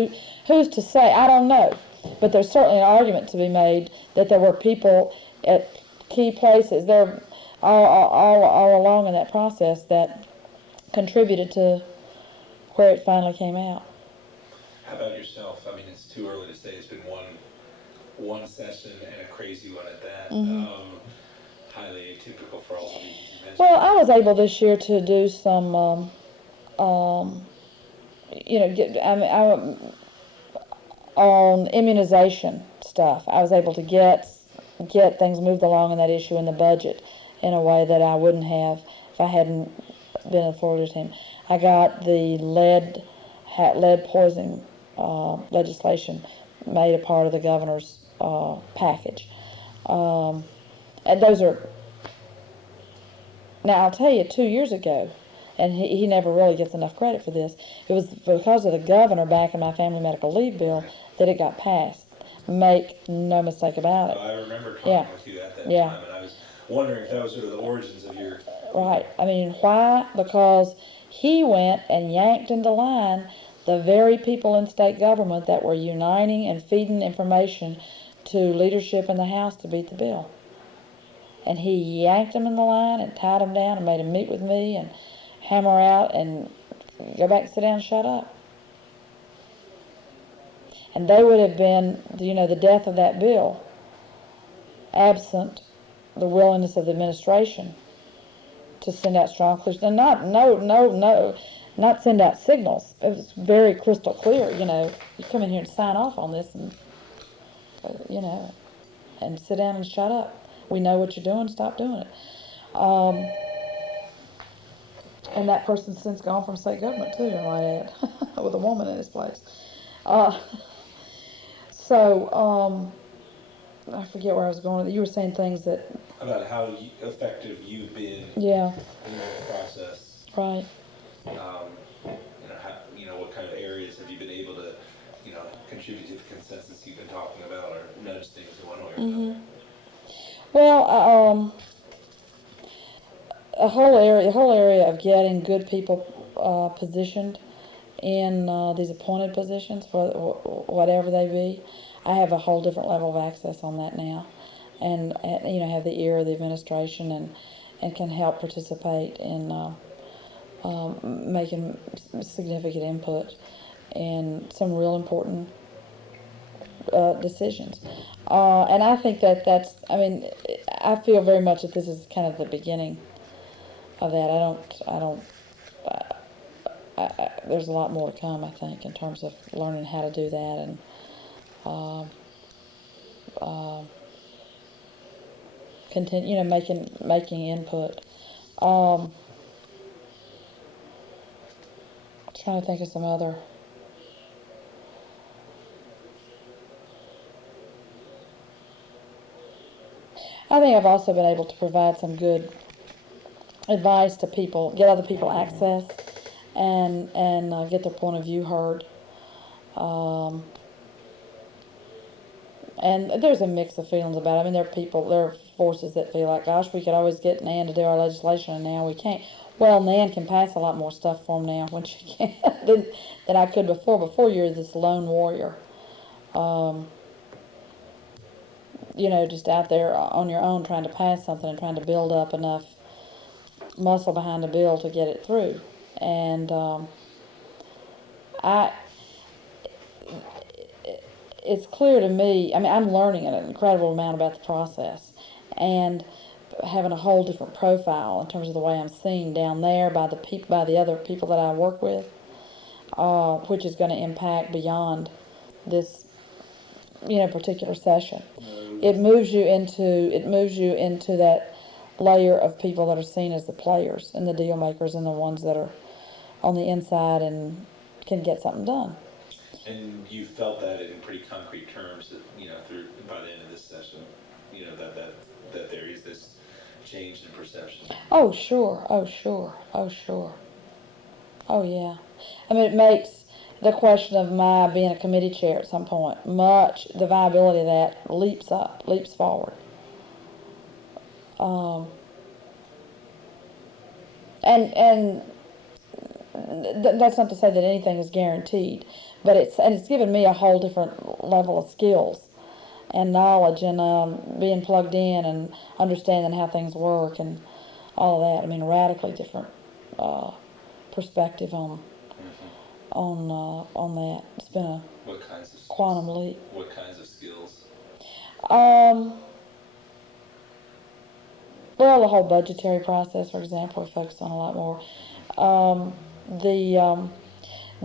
Who's to say? I don't know. But there's certainly an argument to be made that there were people at key places there all along in that process that contributed to where it finally came out. How about yourself? I mean, it's too early to say. It's been one session and a crazy one at that. Mm-hmm. Highly atypical for all the reasons you mentioned. Well, I was able this year to do some, on immunization stuff. I was able to get things moved along in that issue in the budget in a way that I wouldn't have if I hadn't been in the Florida team. I got the lead poisoning legislation made a part of the governor's package. And those are, now I'll tell you, 2 years ago, and he never really gets enough credit for this, it was because of the governor backing my family medical leave bill that it got passed. Make no mistake about it. I remember talking with you at that time, and I was wondering if that was sort of the origins of your... Right. I mean, why? Because he went and yanked into line the very people in state government that were uniting and feeding information to leadership in the House to beat the bill. And he yanked them in the line and tied them down and made them meet with me and hammer out and go back and sit down and shut up. And they would have been, the death of that bill, absent the willingness of the administration to send out strong, clear, and not send out signals. It was very crystal clear, you come in here and sign off on this and, and sit down and shut up. We know what you're doing, stop doing it. And that person's since gone from state government too, I might add, with a woman in his place. I forget where I was going with it. You were saying things that, About how effective you've been yeah, in the process. right. What kind of areas have you been able to, contribute to the consensus you've been talking about, or nudge things in one way or another? Well, a whole area of getting good people positioned in these appointed positions, for whatever they be. I have a whole different level of access on that now, and have the ear of the administration and can help participate in making significant input in some real important decisions. And I think I feel very much that this is kind of the beginning of that. There's a lot more to come, I think, in terms of learning how to do that and continue, making input. Trying to think of some other. I think I've also been able to provide some good advice to people, get other people access, and get their point of view heard. And there's a mix of feelings about it. I mean, there are forces that feel like, gosh, we could always get Nan to do our legislation, and now we can't. Well, Nan can pass a lot more stuff for them now when she can than I could before. Before, you're this lone warrior, just out there on your own trying to pass something and trying to build up enough muscle behind the bill to get it through. And it's clear to me, I mean, I'm learning an incredible amount about the process and having a whole different profile in terms of the way I'm seen down there by the other people that I work with, which is going to impact beyond this, particular session. It moves you into that layer of people that are seen as the players and the deal makers and the ones that are on the inside and can get something done. And you felt that in pretty concrete terms, by the end of this session, that there is this change in perception. Oh, sure. Oh, yeah. I mean, it makes the question of my being a committee chair at some point, the viability of that leaps forward. And that's not to say that anything is guaranteed, but it's given me a whole different level of skills and knowledge and being plugged in and understanding how things work and all of that. I mean, radically different perspective on that. It's been a quantum leap. What kinds of skills? Well, the whole budgetary process, for example, we focused on a lot more.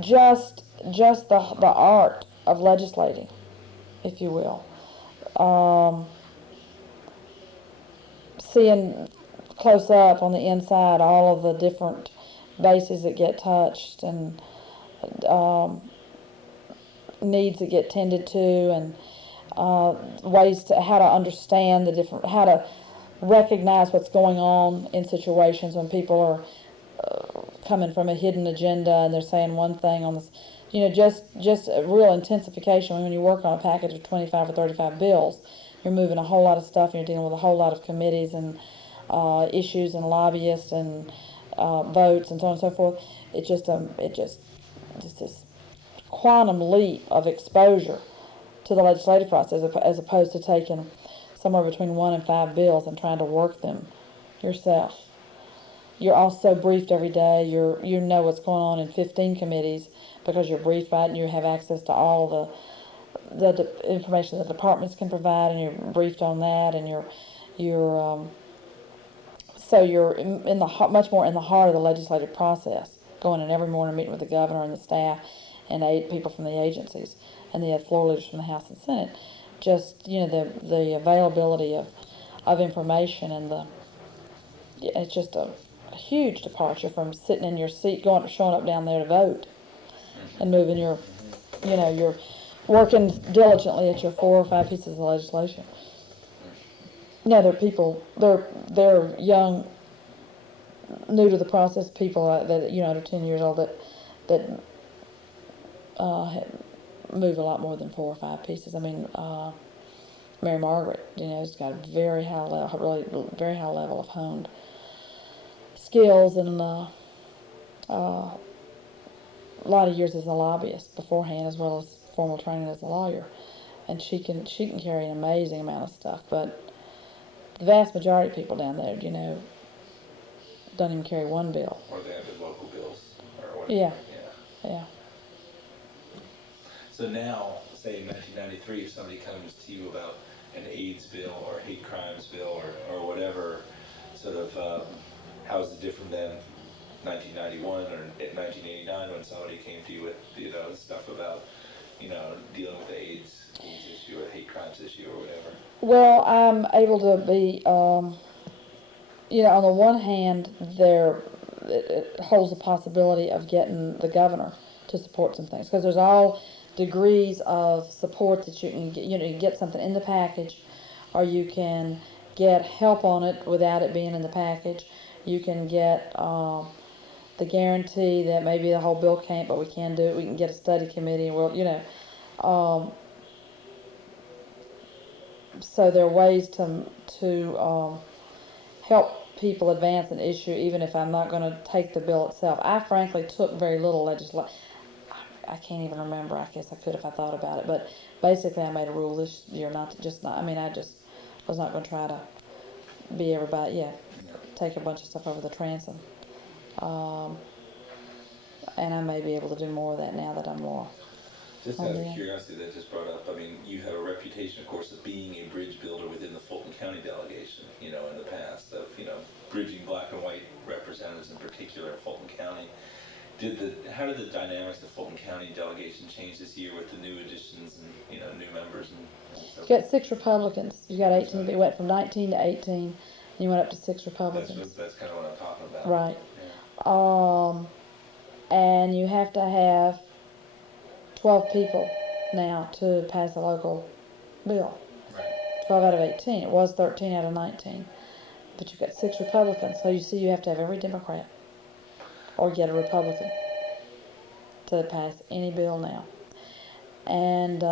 Just the art of legislating, if you will. Seeing close up on the inside all of the different bases that get touched and needs that get tended to, and ways to how to understand how to recognize what's going on in situations when people are coming from a hidden agenda and they're saying one thing on this, just a real intensification. When you work on a package of 25 or 35 bills, you're moving a whole lot of stuff and you're dealing with a whole lot of committees and issues and lobbyists and votes and so on and so forth. It's just this quantum leap of exposure to the legislative process as opposed to taking somewhere between 1 and 5 bills and trying to work them yourself. You're also briefed every day. You know what's going on in 15 committees because you're briefed by it and you have access to all the information the departments can provide, and you're briefed on that, and you're So you're in the much more in the heart of the legislative process, going in every morning, meeting with the governor and the staff, and 8 people from the agencies, and the floor leaders from the House and Senate. Just the availability of information and it's just a huge departure from sitting in your seat, showing up down there to vote, and moving you're working diligently at your 4 or 5 pieces of legislation. They're people, they're young, new to the process people that under 10 years old that move a lot more than 4 or 5 pieces. I mean, Mary Margaret, has got a very high level, really very high level of honed skills and a lot of years as a lobbyist beforehand, as well as formal training as a lawyer, and she can carry an amazing amount of stuff. But the vast majority of people down there, don't even carry one bill. Or they have their local bills, or whatever. Yeah. Yeah. Yeah. So now, say in 1993, if somebody comes to you about an AIDS bill or a hate crimes bill or whatever, sort of, how is it different than 1991 or 1989 when somebody came to you with, stuff about, dealing with the AIDS issue or hate crimes issue or whatever? Well, I'm able to be, on the one hand, it holds the possibility of getting the governor to support some things, because there's all degrees of support that you can get. You can get something in the package, or you can get help on it without it being in the package. You can get the guarantee that maybe the whole bill can't, but we can do it. We can get a study committee, and so there are ways to help people advance an issue, even if I'm not going to take the bill itself. I frankly took very little legislation. I can't even remember. I guess I could if I thought about it. But basically, I made a rule this year I just was not going to try to be everybody. Yeah, take a bunch of stuff over the transom. And I may be able to do more of that now that I'm more. Just out of curiosity, that just brought up, you have a reputation, of course, of being a bridge builder within the Fulton County delegation, in the past, of, bridging black and white representatives in particular in Fulton County. How did the dynamics of the Fulton County delegation change this year with the new additions and, new members and so You got 6 Republicans. You got 18. It went from 19 to 18, and you went up to 6 Republicans. That's kind of what I'm talking about. Right. Yeah. And you have to have 12 people now to pass a local bill. Right. 12 out of 18. It was 13 out of 19. But you've got 6 Republicans, so you have to have every Democrat or get a Republican to pass any bill now. And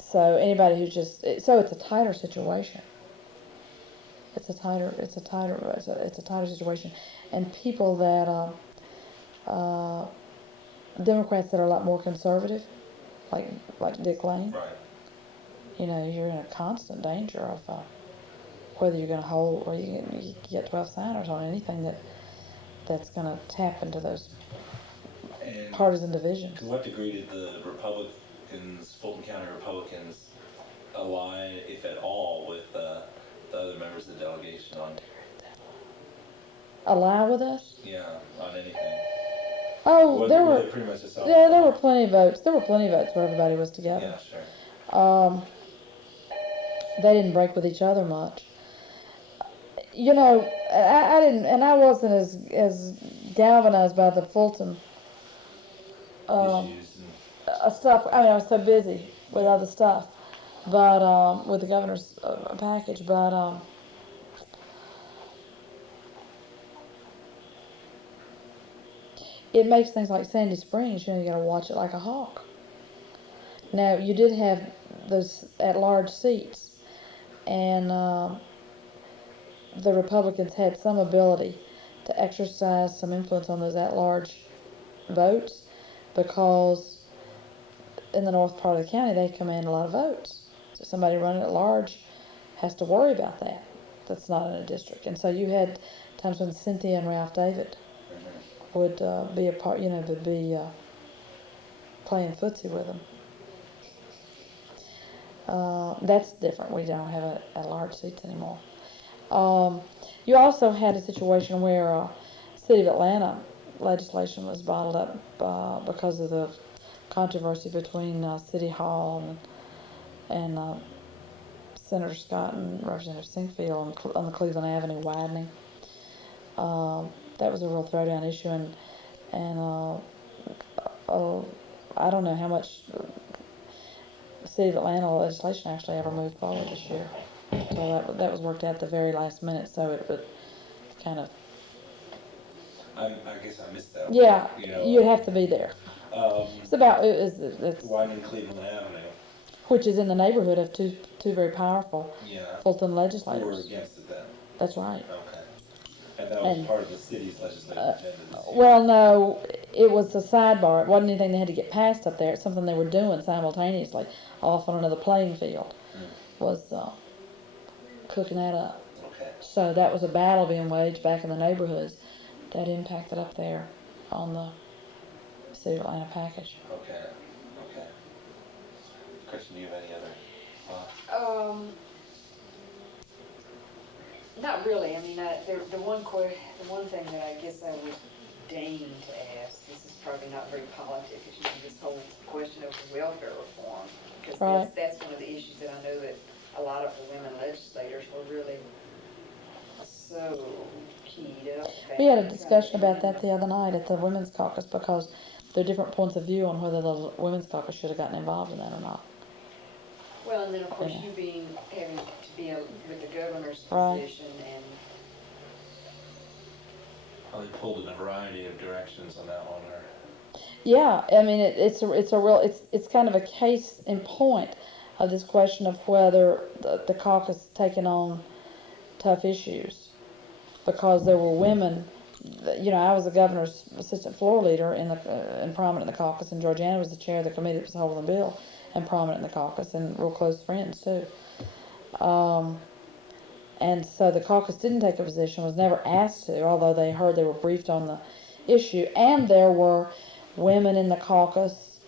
so anybody who so it's a tighter situation. It's a tighter situation, and people that Democrats that are a lot more conservative, like Dick Lane. Right. You're in a constant danger of whether you're going to hold or you get 12 signers on anything that's going to tap into those partisan divisions. To what degree did the Fulton County Republicans, align, if at all, with the other members of the delegation on? Ally with us? Yeah, on anything. Oh, there were pretty much just there were plenty of votes. There were plenty of votes where everybody was together. Yeah, sure. They didn't break with each other much. I didn't, and I wasn't as galvanized by the Fulton Issues stuff. I was so busy with other stuff, but with the governor's package. But it makes things like Sandy Springs. You got to watch it like a hawk. Now you did have those at-large seats, and the Republicans had some ability to exercise some influence on those at-large votes, because in the north part of the county they command a lot of votes. So somebody running at large has to worry about that. That's not in a district. And so you had times when Cynthia and Ralph David would be a part, would be playing footsie with them. That's different. We don't have it at large seats anymore. You also had a situation where City of Atlanta legislation was bottled up because of the controversy between City Hall and Senator Scott and Representative Sinkfield on the Cleveland Avenue widening. That was a real throwdown issue, and I don't know how much City of Atlanta legislation actually ever moved forward this year. So that was worked out at the very last minute, so it would kind of... I guess I missed that one. Yeah, You know, you'd have to be there. It's widening Cleveland Avenue. which is in the neighborhood of two very powerful Yeah. Fulton Who were legislators. against it then? That's right. Okay. And that was And- part of the city's legislative agenda this year. Well, no, it was a sidebar. It wasn't anything they had to get passed up there. It's something they were doing simultaneously, off on another playing field. Was cooking that up. Okay. So that was a battle being waged back in the neighborhoods that impacted up there on the City of Atlanta package. Okay. Okay. Kristen, do you have any other thoughts? Not really. I mean, the one thing that I guess I would deign to ask, this is probably not very politic, is this whole question of welfare reform. Because Right. that's one of the issues that I know that a lot of the women legislators were really so keyed up about. We had a discussion about that the other night at the Women's Caucus because there are different points of view on whether the Women's Caucus should have gotten involved in that or not. Well, and then of course Yeah. you having to be with the governor's Right. position and Probably pulled in a variety of directions on that one, or Yeah, I mean it's kind of a case in point of this question of whether the caucus taking on tough issues, because there were women. I was the governor's assistant floor leader and prominent in the caucus, and Georgiana was the chair of the committee that was holding the bill and prominent in the caucus and real close friends too. And so the caucus didn't take a position, was never asked to, although they heard they were briefed on the issue. And there were women in the caucus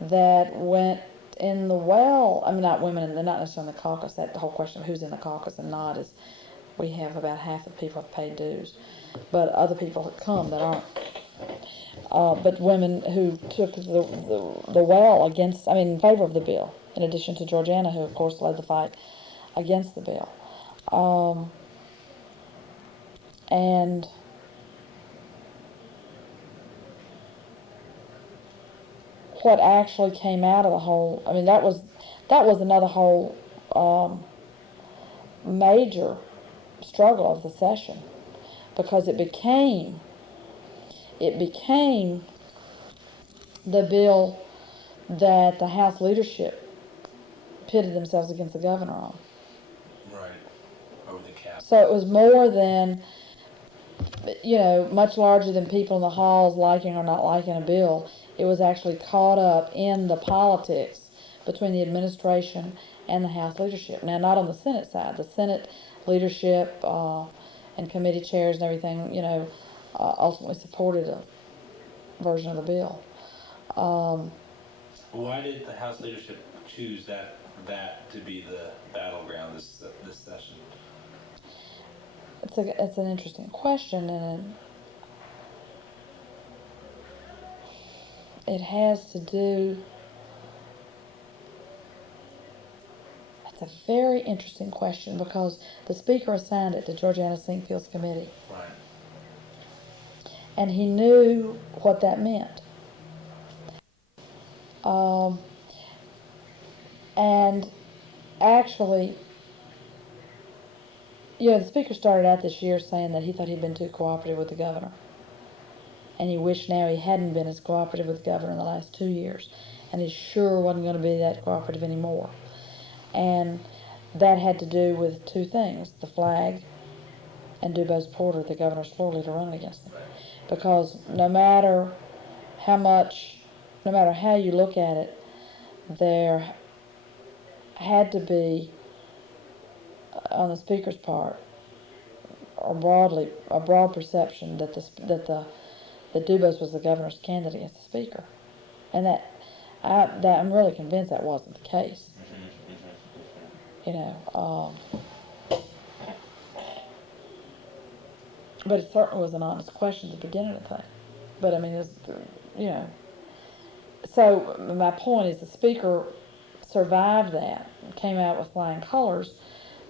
that went in the well. I mean, not women, they're not necessarily in the caucus. That the whole question of who's in the caucus and not is, we have about half the people have paid dues, but other people have come that aren't. But women who took the well against, in favor of the bill, in addition to Georgiana, who of course led the fight against the bill. And what actually came out of the whole, that was another whole major struggle of the session, because it became the bill that the House leadership pitted themselves against the governor on. right over the cap. So it was more than, much larger than people in the halls liking or not liking a bill. It was actually caught up in the politics between the administration and the House leadership. Now, not on the Senate side. The Senate leadership and committee chairs and everything, ultimately supported a version of the bill. Why did the House leadership choose that to be the battleground this session? It's an interesting question, and it has to do. It's a very interesting question because the Speaker assigned it to Georgiana Sinkfield's committee. Right. And he knew what that meant. And actually, the Speaker started out this year saying that he thought he'd been too cooperative with the governor. And he wished now he hadn't been as cooperative with the governor in the last 2 years. And he sure wasn't going to be that cooperative anymore. And that had to do with two things: the flag and Dubose Porter, the governor's floor leader, running against him. Because no matter how you look at it, there had to be, on the Speaker's part, a broad perception that that Dubose was the governor's candidate against the Speaker, and that I'm really convinced that wasn't the case. you know, but it certainly was an honest question at the beginning of the thing. But I mean, it's, you know, so my point is the speaker survived that, came out with flying colors,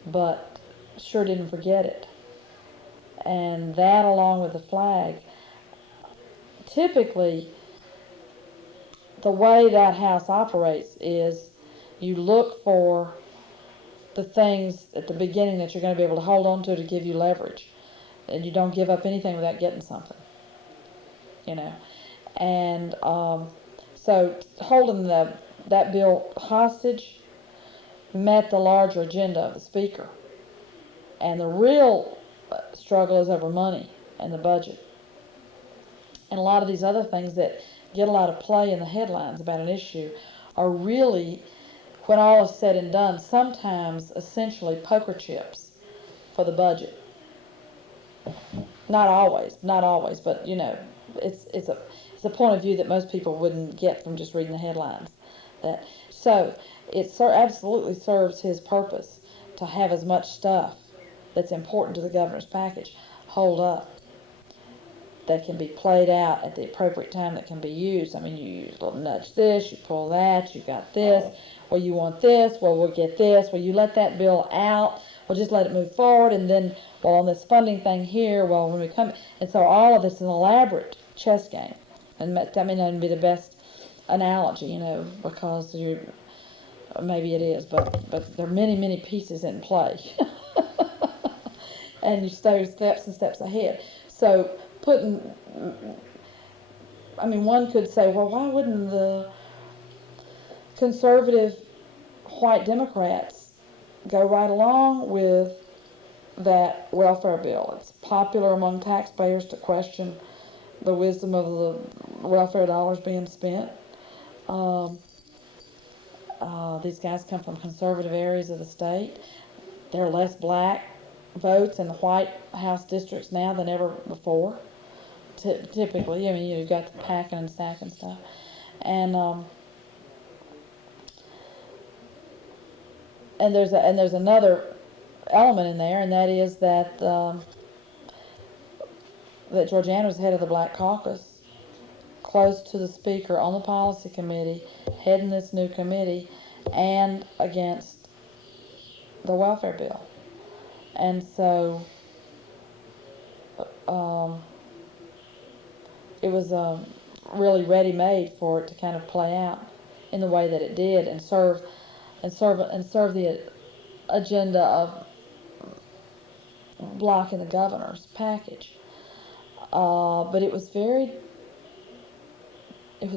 but sure didn't forget it. And that, along with the flag, typically the way that house operates is you look for the things at the beginning that you're going to be able to hold on to give you leverage, and you don't give up anything without getting something, you know. And so holding that bill hostage met the larger agenda of the speaker, and the real struggle is over money and the budget and a lot of these other things that get a lot of play in the headlines about an issue are really, when all is said and done, sometimes essentially poker chips for the budget. Not always, but you know, it's a point of view that most people wouldn't get from just reading the headlines. So it absolutely serves his purpose to have as much stuff that's important to the governor's package hold up, that can be played out at the appropriate time, that can be used. I mean, you nudge this, you pull that, you got this, well, you want this, well, we'll get this, well, you let that bill out, we'll just let it move forward, and then, well, on this funding thing here, well, when we come, and so all of this is an elaborate chess game, and that may not be the best analogy, you know, because maybe it is, but there are many, many pieces in play, and you stay steps and steps ahead. So one could say, well, why wouldn't the conservative white Democrats go right along with that welfare bill? It's popular among taxpayers to question the wisdom of the welfare dollars being spent. These guys come from conservative areas of the state. There are less black votes in the White House districts now than ever before. Typically, I mean, you've got the packing and stacking stuff, and there's another element in there, and that is that Georgiana was head of the Black Caucus, close to the speaker on the policy committee, heading this new committee, and against the welfare bill, and so it was really ready-made for it to kind of play out in the way that it did, and serve the agenda of blocking the governor's package. But it was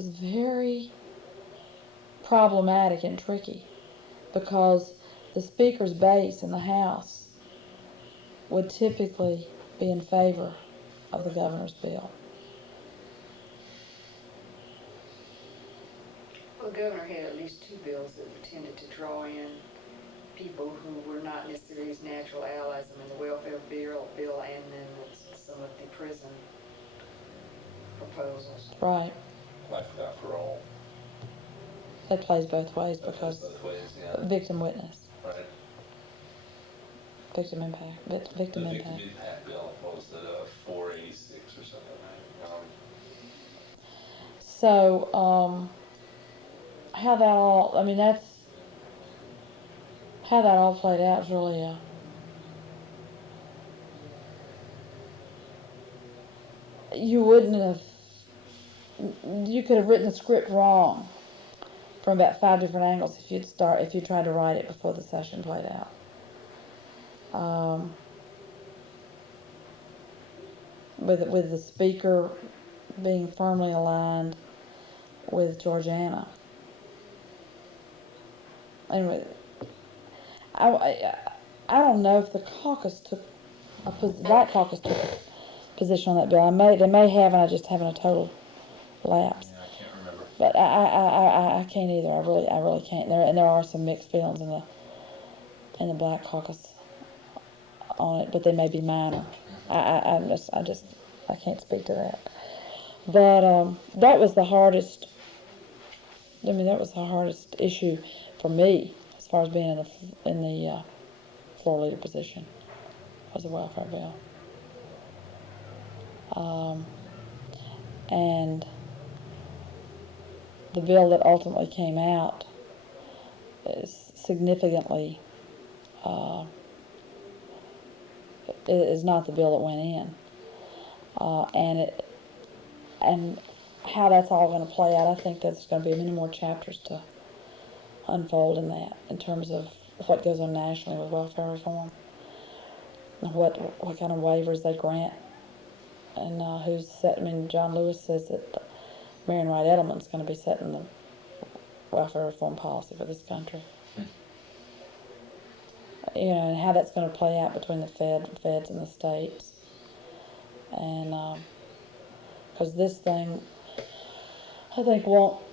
very problematic and tricky, because the speaker's base in the House would typically be in favor of the governor's bill. Well, the governor had at least two bills that tended to draw in people who were not necessarily his natural allies. I mean, the welfare bill and then some of the prison proposals. Right. Life without parole. That plays both ways, That because plays both ways, yeah. victim witness, Right. victim impact, victim The victim impact. impact bill, what was it, 486 or something, right? So, how that all played out is really, you could have written the script wrong from about 5 different angles if you tried to write it before the session played out. With the speaker being firmly aligned with Georgiana. Anyway, I don't know if the caucus Black Caucus took a position on that bill. They may have, and I just having a total lapse. Yeah, I can't remember. But I can't either. I really can't. There are some mixed feelings in the Black Caucus on it, but they may be minor. I can't speak to that. But that was the hardest. That was the hardest issue for me as as far as being in the floor leader position, was a welfare bill. And the bill that ultimately came out is significantly, is not the bill that went in. And how that's all going to play out, I think there's going to be many more chapters to unfold in that, in terms of what goes on nationally with welfare reform, and what kind of waivers they grant, and who's set. I mean, John Lewis says that Marion Wright Edelman's going to be setting the welfare reform policy for this country. You know, and how that's going to play out between the feds and the states, and because this thing, I think, won't.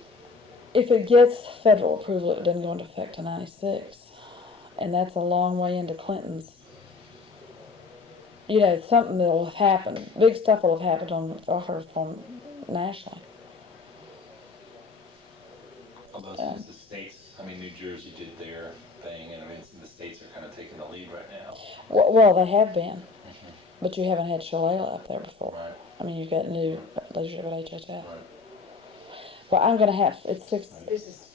If it gets federal approval, it doesn't go into effect till '96, and that's a long way into Clinton's. You know, something that will have happened. Big stuff will have happened on welfare reform nationally. Although since the states, I mean, New Jersey did their thing, and I mean, the states are kind of taking the lead right now. Well, they have been, but you haven't had Shalala up there before. Right. I mean, you've got new leadership at HHS. Right. Well, I'm gonna have, it's 6. This is